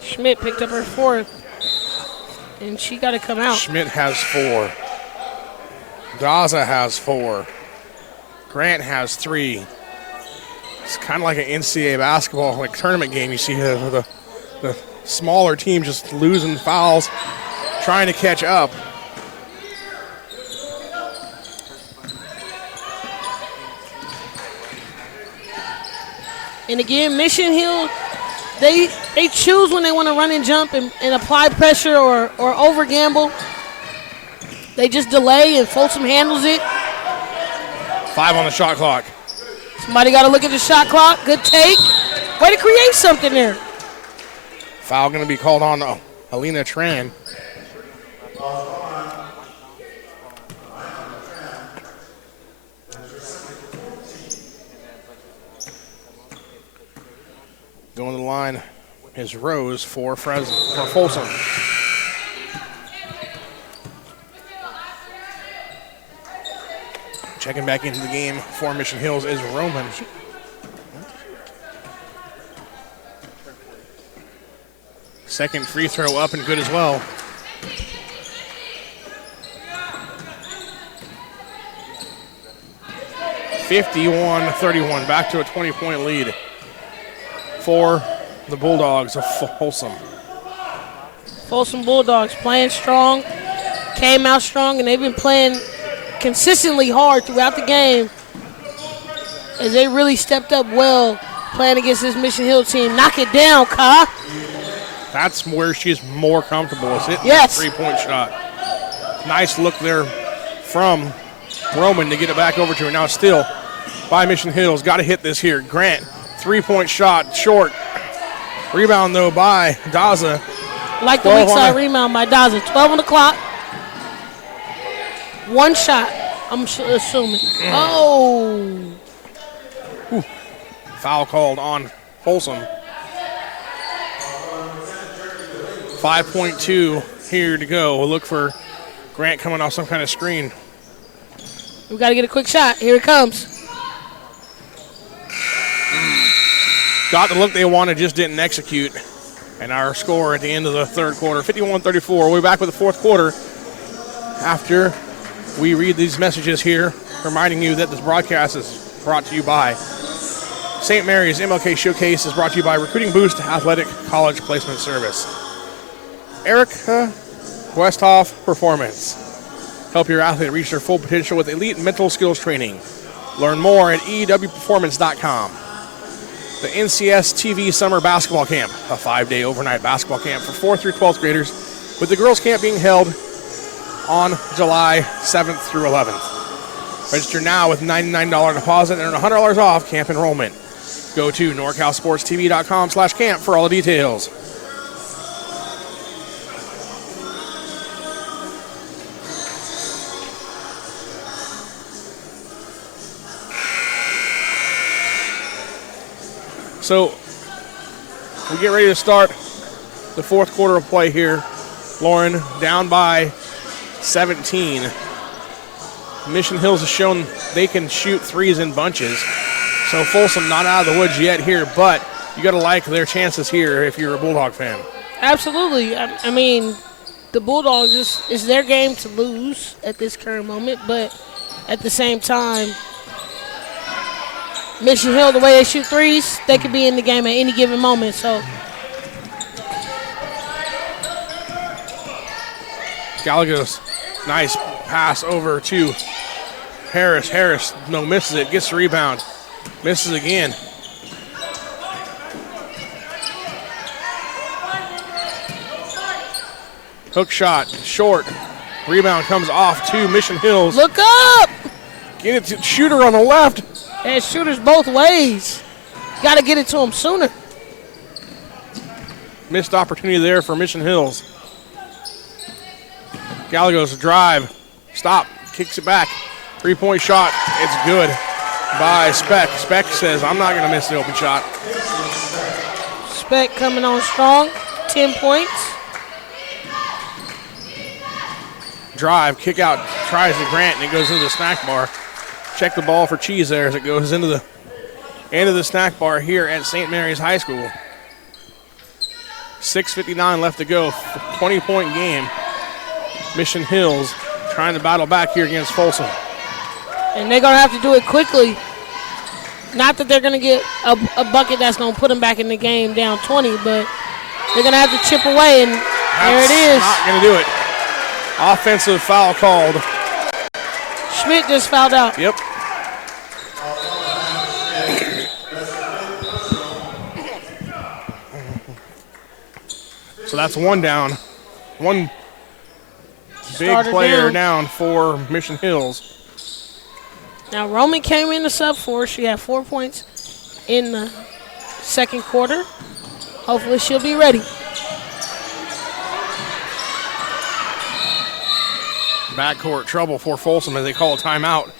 Schmidt picked up her fourth, and she got to come out. Schmidt has 4. Daza has 4. Grant has 3. It's kind of like an NCAA basketball tournament game. You see the smaller team just losing fouls, trying to catch up. And again, Mission Hill, they choose when they want to run and jump and apply pressure or over gamble. They just delay, and Folsom handles it. 5 on the shot clock. Somebody got to look at the shot clock. Good take. Way to create something there. Foul going to be called on Helena Tran. Going to the line is Rose for Folsom. Checking back into the game for Mission Hills is Roman. Second free throw up and good as well. (51-31), back to a 20-point lead for the Bulldogs of Folsom. Folsom Bulldogs playing strong, came out strong, and they've been playing consistently hard throughout the game as they really stepped up well playing against this Mission Hill team. Knock it down, Ka. That's where she's more comfortable, is hitting yes. that three-point shot. Nice look there from Roman to get it back over to her. Now still by Mission Hills. Got to hit this here. Grant, three-point shot, short. Rebound, though, by Daza. Like the weak side rebound by Daza. 12 on the clock. One shot, I'm assuming. Oh. Whew. Foul called on Folsom. 5.2 here to go. We'll look for Grant coming off some kind of screen. We got to get a quick shot. Here it comes. Got the look they wanted, just didn't execute. And our score at the end of the third quarter, 51-34. We'll be back with the fourth quarter after We read these messages here, reminding you that this broadcast is brought to you by St. Mary's MLK Showcase is brought to you by Recruiting Boost Athletic College Placement Service. Erica Westhoff Performance. Help your athlete reach their full potential with elite mental skills training. Learn more at ewperformance.com. The NCS TV Summer Basketball Camp, a 5-day overnight basketball camp for 4th through 12th graders, with the girls' camp being held on July 7th through 11th. Register now with $99 deposit and $100 off camp enrollment. Go to NorCalSportsTV.com/camp for all the details. So we get ready to start the 4th quarter of play here. Lauren down by 17. Mission Hills has shown they can shoot threes in bunches. So Folsom not out of the woods yet here, but you got to like their chances here if you're a Bulldog fan. Absolutely. I mean, the Bulldogs, it's their game to lose at this current moment, but at the same time, Mission Hill, the way they shoot threes, they could be in the game at any given moment. So Gallegos, nice pass over to Harris. Harris, no, misses it, gets the rebound, misses again. Hook shot, short. Rebound comes off to Mission Hills. look up. Get it to shooter on the left. And shooters both ways. Got to get it to him sooner. Missed opportunity there for Mission Hills. Gallegos drive. Stop. Kicks it back. 3-point shot. It's good by Speck. Speck says, I'm not going to miss the open shot. Speck coming on strong. 10 points. Drive. Kick out. Tries to Grant, and it goes into the snack bar. Check the ball for Cheese there as it goes into the end of the snack bar here at St. Mary's High School. 6:59 left to go. 20-point game. Mission Hills trying to battle back here against Folsom. And they're going to have to do it quickly. Not that they're going to get a bucket that's going to put them back in the game down 20, but they're going to have to chip away, and there it is. Not going to do it. Offensive foul called. Schmidt just fouled out. Yep. So that's one down. One big Starter player down for Mission Hills. Now, Roman came in the sub for her. She had 4 points in the second quarter. Hopefully she'll be ready. Backcourt trouble for Folsom as they call a timeout.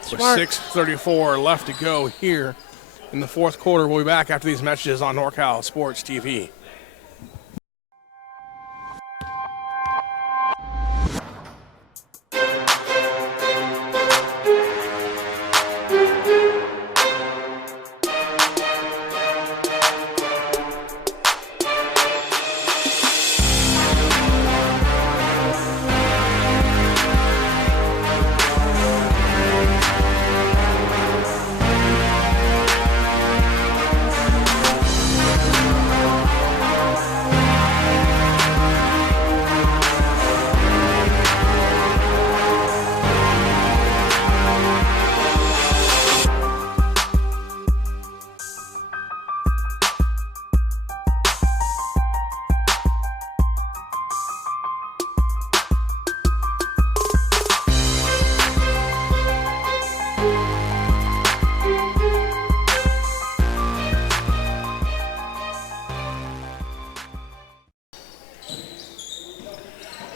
Smart. With 6:34 left to go here in the 4th quarter. We'll be back after these messages on NorCal Sports TV.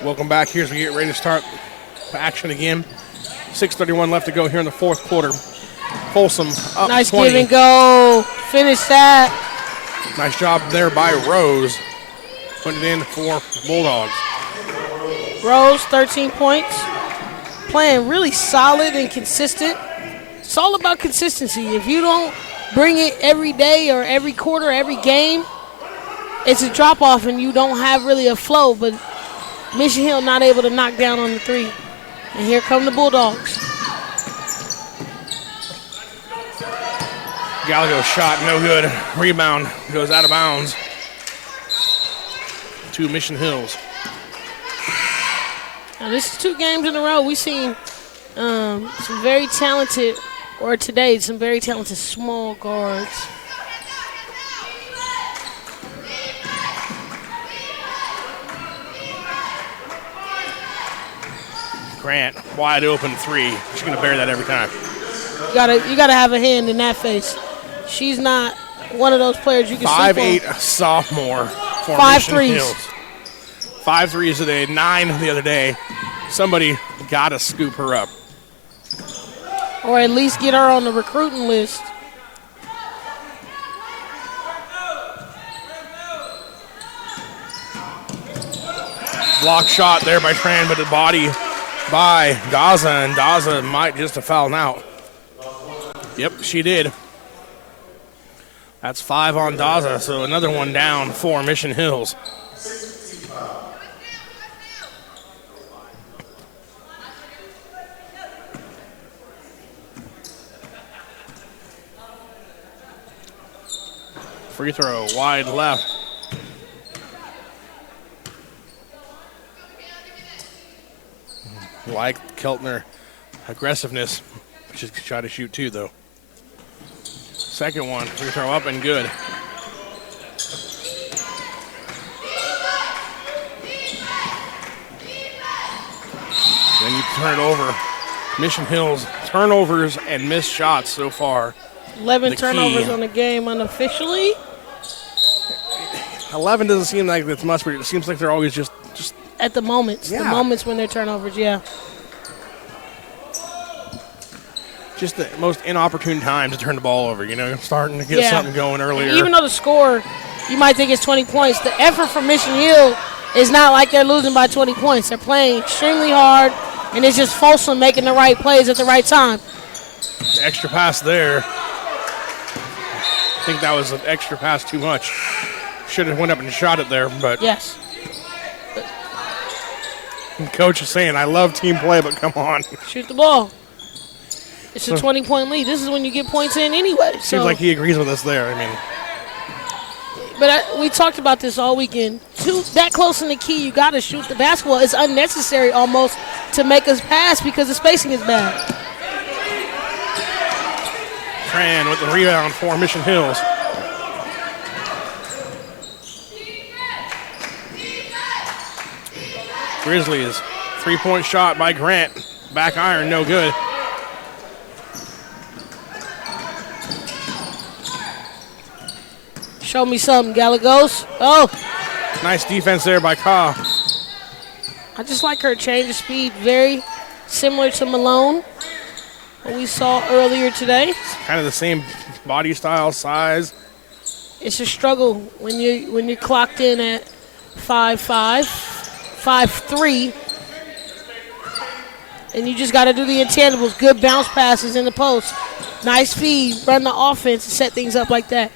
Welcome back here as we get ready to start action again. 6:31 left to go here in the 4th quarter. Folsom up Nice 20. give and go. Finish that. Nice job there by Rose. Putting it in for Bulldogs. Rose, 13 points. Playing really solid and consistent. It's all about consistency. If you don't bring it every day or every quarter, every game, it's a drop-off and you don't have really a flow. But Mission Hill not able to knock down on the three. And here come the Bulldogs. Gallagher's shot, no good. Rebound goes out of bounds to Mission Hills. Now, this is 2 games in a row. We've seen some very talented, or today, some very talented small guards. Grant, wide open 3. She's going to bury that every time. You gotta have a hand in that face. She's not one of those players you can sleep on. 5'8" sophomore for 5 Mission threes. Hills. 5 threes today, 9 the other day. Somebody got to scoop her up. Or at least get her on the recruiting list. Block shot there by Tran, but the body by Daza, and Daza might just have fouled out. Yep, she did. That's 5 on Daza, so another one down for Mission Hills. Free throw, wide left. Like Keltner aggressiveness. She's trying to shoot 2, though. Second one, free throw up and good. Then you turn it over. Mission Hills turnovers and missed shots so far. 11 The turnovers key. on the game unofficially. 11 doesn't seem like it's much, but it seems like they're always just At the moments. Yeah. The moments when they're turnovers, yeah. just the most inopportune time to turn the ball over, you know, starting to get something going earlier. Even though the score, you might think it's 20 points, the effort from Mission Hill is not like they're losing by 20 points. They're playing extremely hard, and it's just Folsom making the right plays at the right time. The extra pass there. I think that was an extra pass too much. Should have went up and shot it there, but Yes. Coach is saying, I love team play, but come on. Shoot the ball. It's a 20-point lead. This is when you get points in anyway. Seems like he agrees with us there. I mean, But we talked about this all weekend. That close in the key, you got to shoot the basketball. It's unnecessary almost to make us pass because the spacing is bad. Tran with the rebound for Mission Hills. Grizzlies, 3-point shot by Grant. Back iron, no good. Show me something, Galagos. Oh, Nice defense there by Ka. I just like her change of speed. Very similar to Malone, what we saw earlier today. Kind of the same body style, size. It's a struggle when you're clocked in at 5'5", 5'3", and you just got to do the intangibles. Good bounce passes in the post. Nice feed, run the offense, and set things up like that.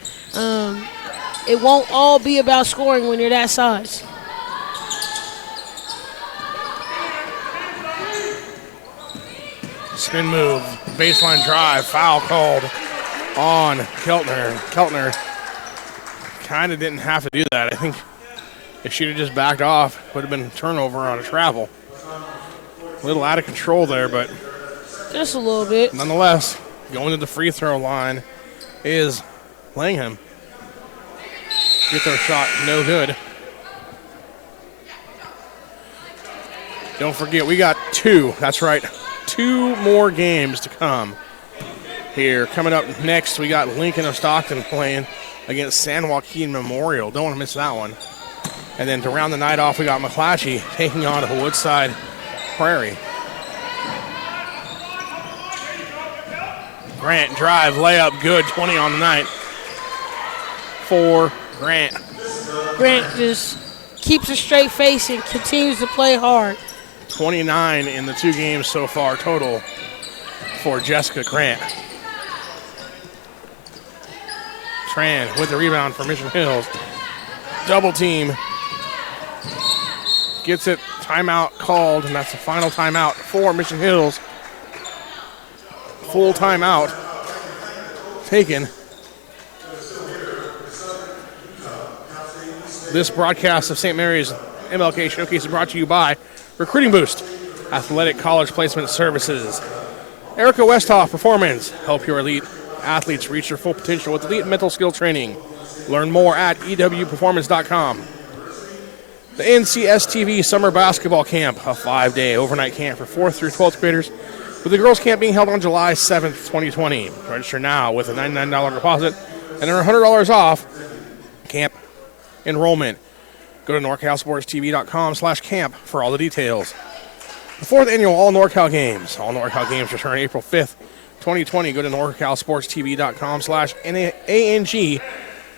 It won't all be about scoring when you're that size. Spin move, baseline drive, foul called on Keltner. Keltner kind of didn't have to do that. I think if she'd have just backed off, it would have been a turnover on a travel. A little out of control there, but Just a little bit. nonetheless, going to the free throw line is Langham. Get their shot, no good. Don't forget, we got 2. That's right, 2 more games to come here. Coming up next, we got Lincoln of Stockton playing against San Joaquin Memorial. Don't want to miss that one. And then to round the night off, we got McClatchy taking on Woodside Prairie. Grant drive, layup, good, 20 on the night for Grant. Grant just keeps a straight face and continues to play hard. 29 in the 2 games so far total for Jessica Grant. Tran with the rebound for Mission Hills. Double team. Gets it timeout called, and that's the final timeout for Mission Hills. Full timeout taken. This broadcast of St. Mary's MLK Showcase is brought to you by Recruiting Boost, Athletic College Placement Services, Erica Westhoff Performance, help your elite athletes reach their full potential with elite mental skill training. Learn more at ewperformance.com. The NCSTV Summer Basketball Camp, a 5-day overnight camp for 4th through 12th graders, with the girls' camp being held on July 7th, 2020. Register now with a $99 deposit and earn $100 off camp enrollment. Go to NorCalSportsTV.com/camp for all the details. The 4th annual All NorCal Games. All NorCal Games return April 5th, 2020. Go to NorCalSportsTV.com/ANG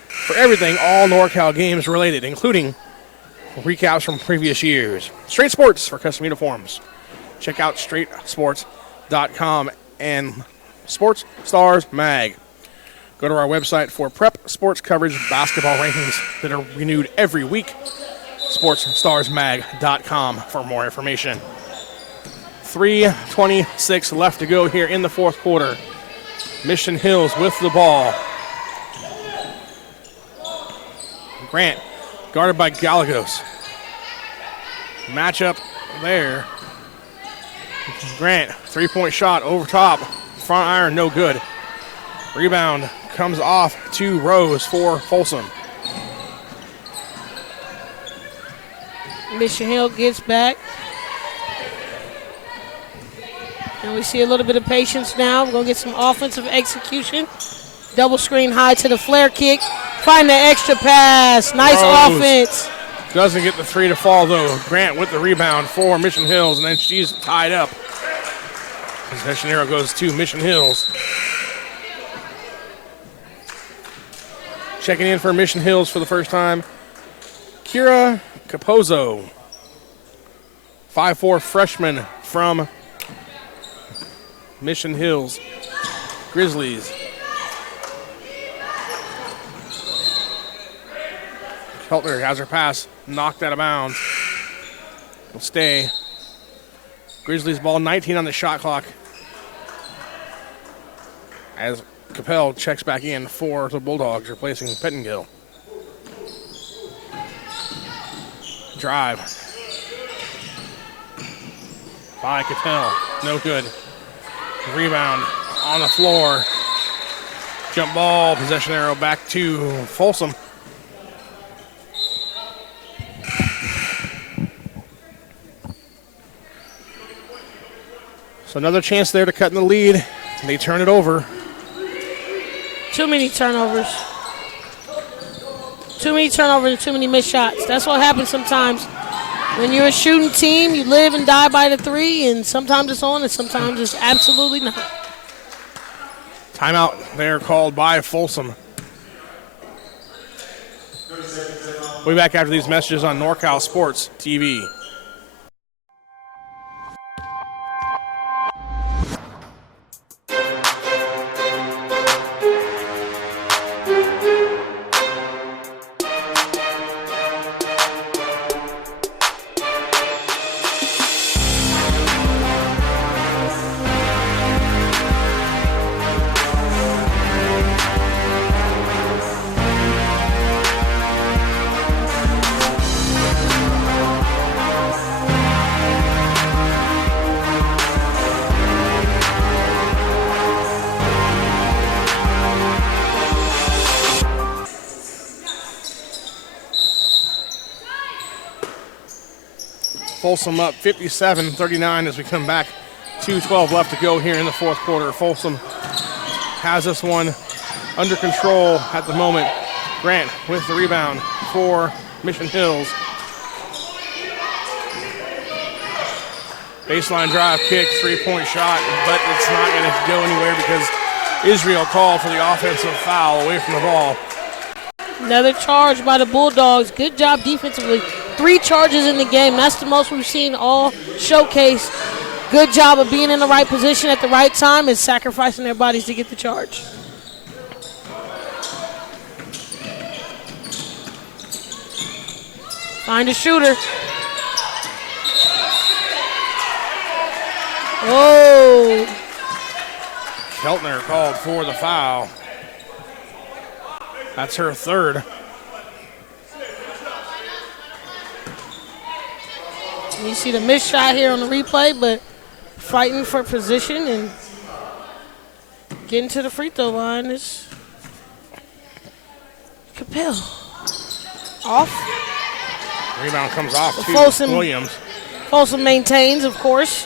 for everything All NorCal Games related, including recaps from previous years. Straight Sports for custom uniforms. Check out straightsports.com and Sports Stars Mag. Go to our website for prep sports coverage, basketball rankings that are renewed every week. SportsStarsMag.com for more information. 3:26 left to go here in the fourth quarter. Mission Hills with the ball. Grant guarded by Gallegos. Matchup there. Grant, three-point shot over top. Front iron, no good. Rebound comes off to Rose for Folsom. Mission Hill gets back. And we see a little bit of patience now. We're going to get some offensive execution. Double screen high to the flare kick. Find the extra pass. Nice Rose offense. Doesn't get the three to fall, though. Grant with the rebound for Mission Hills, and then she's tied up. Possession arrow goes to Mission Hills. Checking in for Mission Hills for the first time, Kira Capozzo, 5'4" freshman from Mission Hills Grizzlies. Keltner has her pass knocked out of bounds. Will stay. Grizzlies ball, 19 on the shot clock. As Capel checks back in for the Bulldogs, replacing Pettingill. Drive by Capel, no good. Rebound on the floor. Jump ball, possession arrow back to Folsom. So another chance there to cut in the lead. They turn it over. Too many turnovers. Too many turnovers and too many missed shots. That's what happens sometimes. When you're a shooting team, you live and die by the three, and sometimes it's on and sometimes it's absolutely not. Timeout there called by Folsom. We'll be back after these messages on NorCal Sports TV. Folsom up 57-39 as we come back. 2:12 left to go here in the fourth quarter. Folsom has this one under control at the moment. Grant with the rebound for Mission Hills. Baseline drive kick, three-point shot, but it's not going to go anywhere because Israel called for the offensive foul away from the ball. Another charge by the Bulldogs. Good job defensively. 3 charges in the game. That's the most we've seen all showcase. Good job of being in the right position at the right time and sacrificing their bodies to get the charge. Find a shooter. Oh. Keltner called for the foul. That's her third. You see the missed shot here on the replay, but fighting for position and getting to the free throw line is Capel. Off. Rebound comes off to Folsom. Williams. Folsom maintains, of course.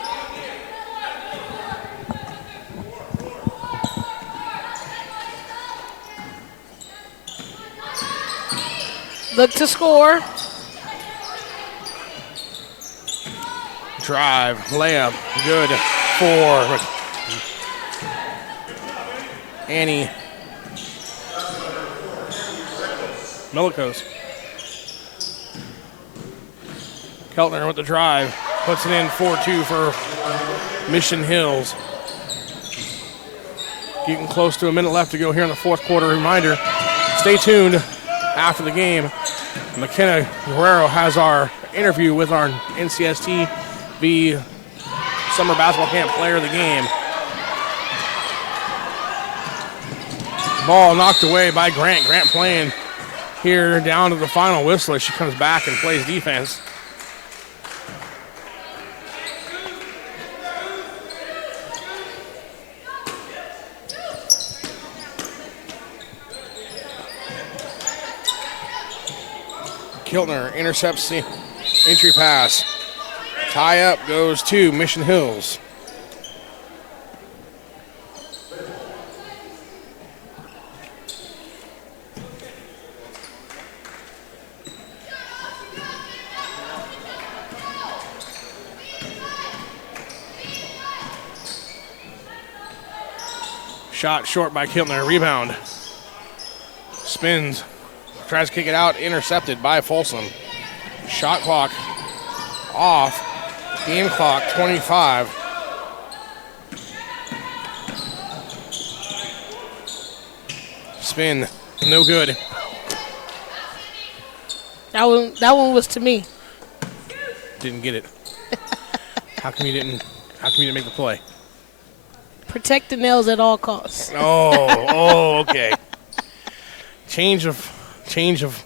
Look to score. Drive, layup, good for Annie Milikos. Keltner with the drive, puts it in 4-2 for Mission Hills. Getting close to a minute left to go here in the fourth quarter. Reminder, stay tuned after the game. McKenna Guerrero has our interview with our NCST Summer Basketball Camp Player of the Game. Ball knocked away by Grant. Grant playing here down to the final whistle as she comes back and plays defense. Keltner intercepts the entry pass. Tie up goes to Mission Hills. Shot short by Keltner. Rebound. Spins. Tries to kick it out. Intercepted by Folsom. Shot clock off. Game clock 25. Spin. No good. That one was to me. Didn't get it. How come you didn't make the play? Protect the nails at all costs. Oh, okay. Change of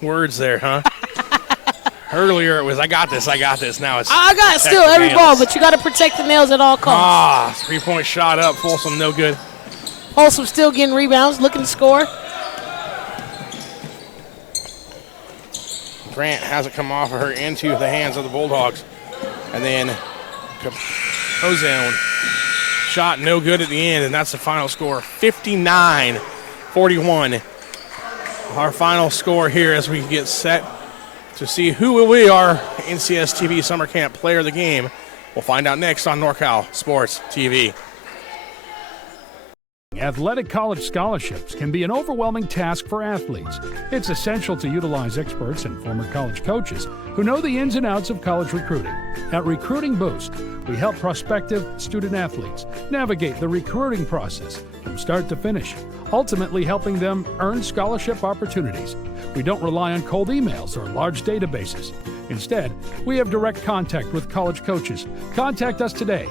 words there, huh? Earlier it was I got this. Now it's I got still every ball, but you got to protect the nails at all costs. 3-point shot up. Folsom no good. Folsom still getting rebounds, looking to score. Grant has it come off of her into the hands of the Bulldogs. And then Ozone shot no good at the end, and that's the final score, 59-41. Our final score here as we get set to see who will be our NCSTV Summer Camp Player of the Game. We'll find out next on NorCal Sports TV. Athletic college scholarships can be an overwhelming task for athletes. It's essential to utilize experts and former college coaches who know the ins and outs of college recruiting. At Recruiting Boost, we help prospective student athletes navigate the recruiting process from start to finish, ultimately helping them earn scholarship opportunities. We don't rely on cold emails or large databases. Instead, we have direct contact with college coaches. Contact us today.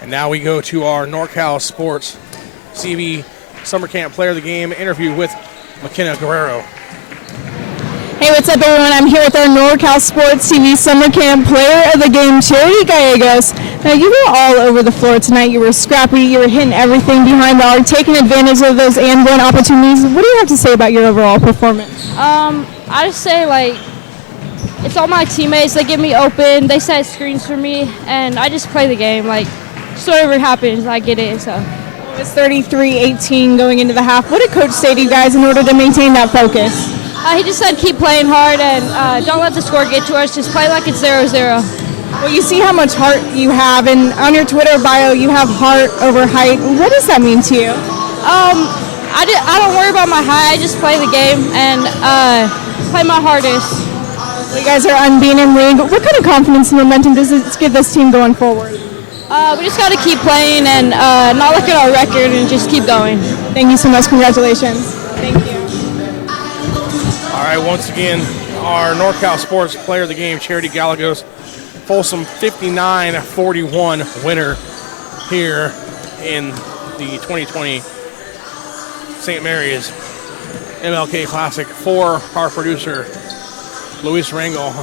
And now we go to our NorCal Sports TV Summer Camp Player of the Game interview with McKenna Guerrero. Hey, what's up, everyone? I'm here with our NorCal Sports TV Summer Camp Player of the Game, Charity Gallegos. Now, you were all over the floor tonight. You were scrappy. You were hitting everything behind the arc, taking advantage of those and one opportunities. What do you have to say about your overall performance? I just say, it's all my teammates. They get me open. They set screens for me, and I just play the game. Just whatever happens, I get it. So It was 33-18 going into the half. What did Coach say to you guys in order to maintain that focus? he just said keep playing hard and don't let the score get to us. Just play like it's 0-0. Well, you see how much heart you have, and on your Twitter bio, you have heart over height. What does that mean to you? I don't worry about my height. I just play the game and play my hardest. You guys are unbeaten in league. What kind of confidence and momentum does this give this team going forward? We just got to keep playing and not look at our record and just keep going. Thank you so much. Congratulations. Thank you. All right, once again, our NorCal Sports Player of the Game, Charity Gallegos, Folsom 59-41 winner here in the 2020 St. Mary's MLK Classic. For our producer, Luis Rangel,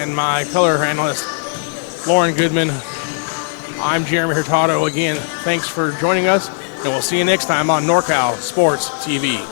and my color analyst, Lauren Goodman, I'm Jeremy Hurtado. Again, thanks for joining us, and we'll see you next time on NorCal Sports TV.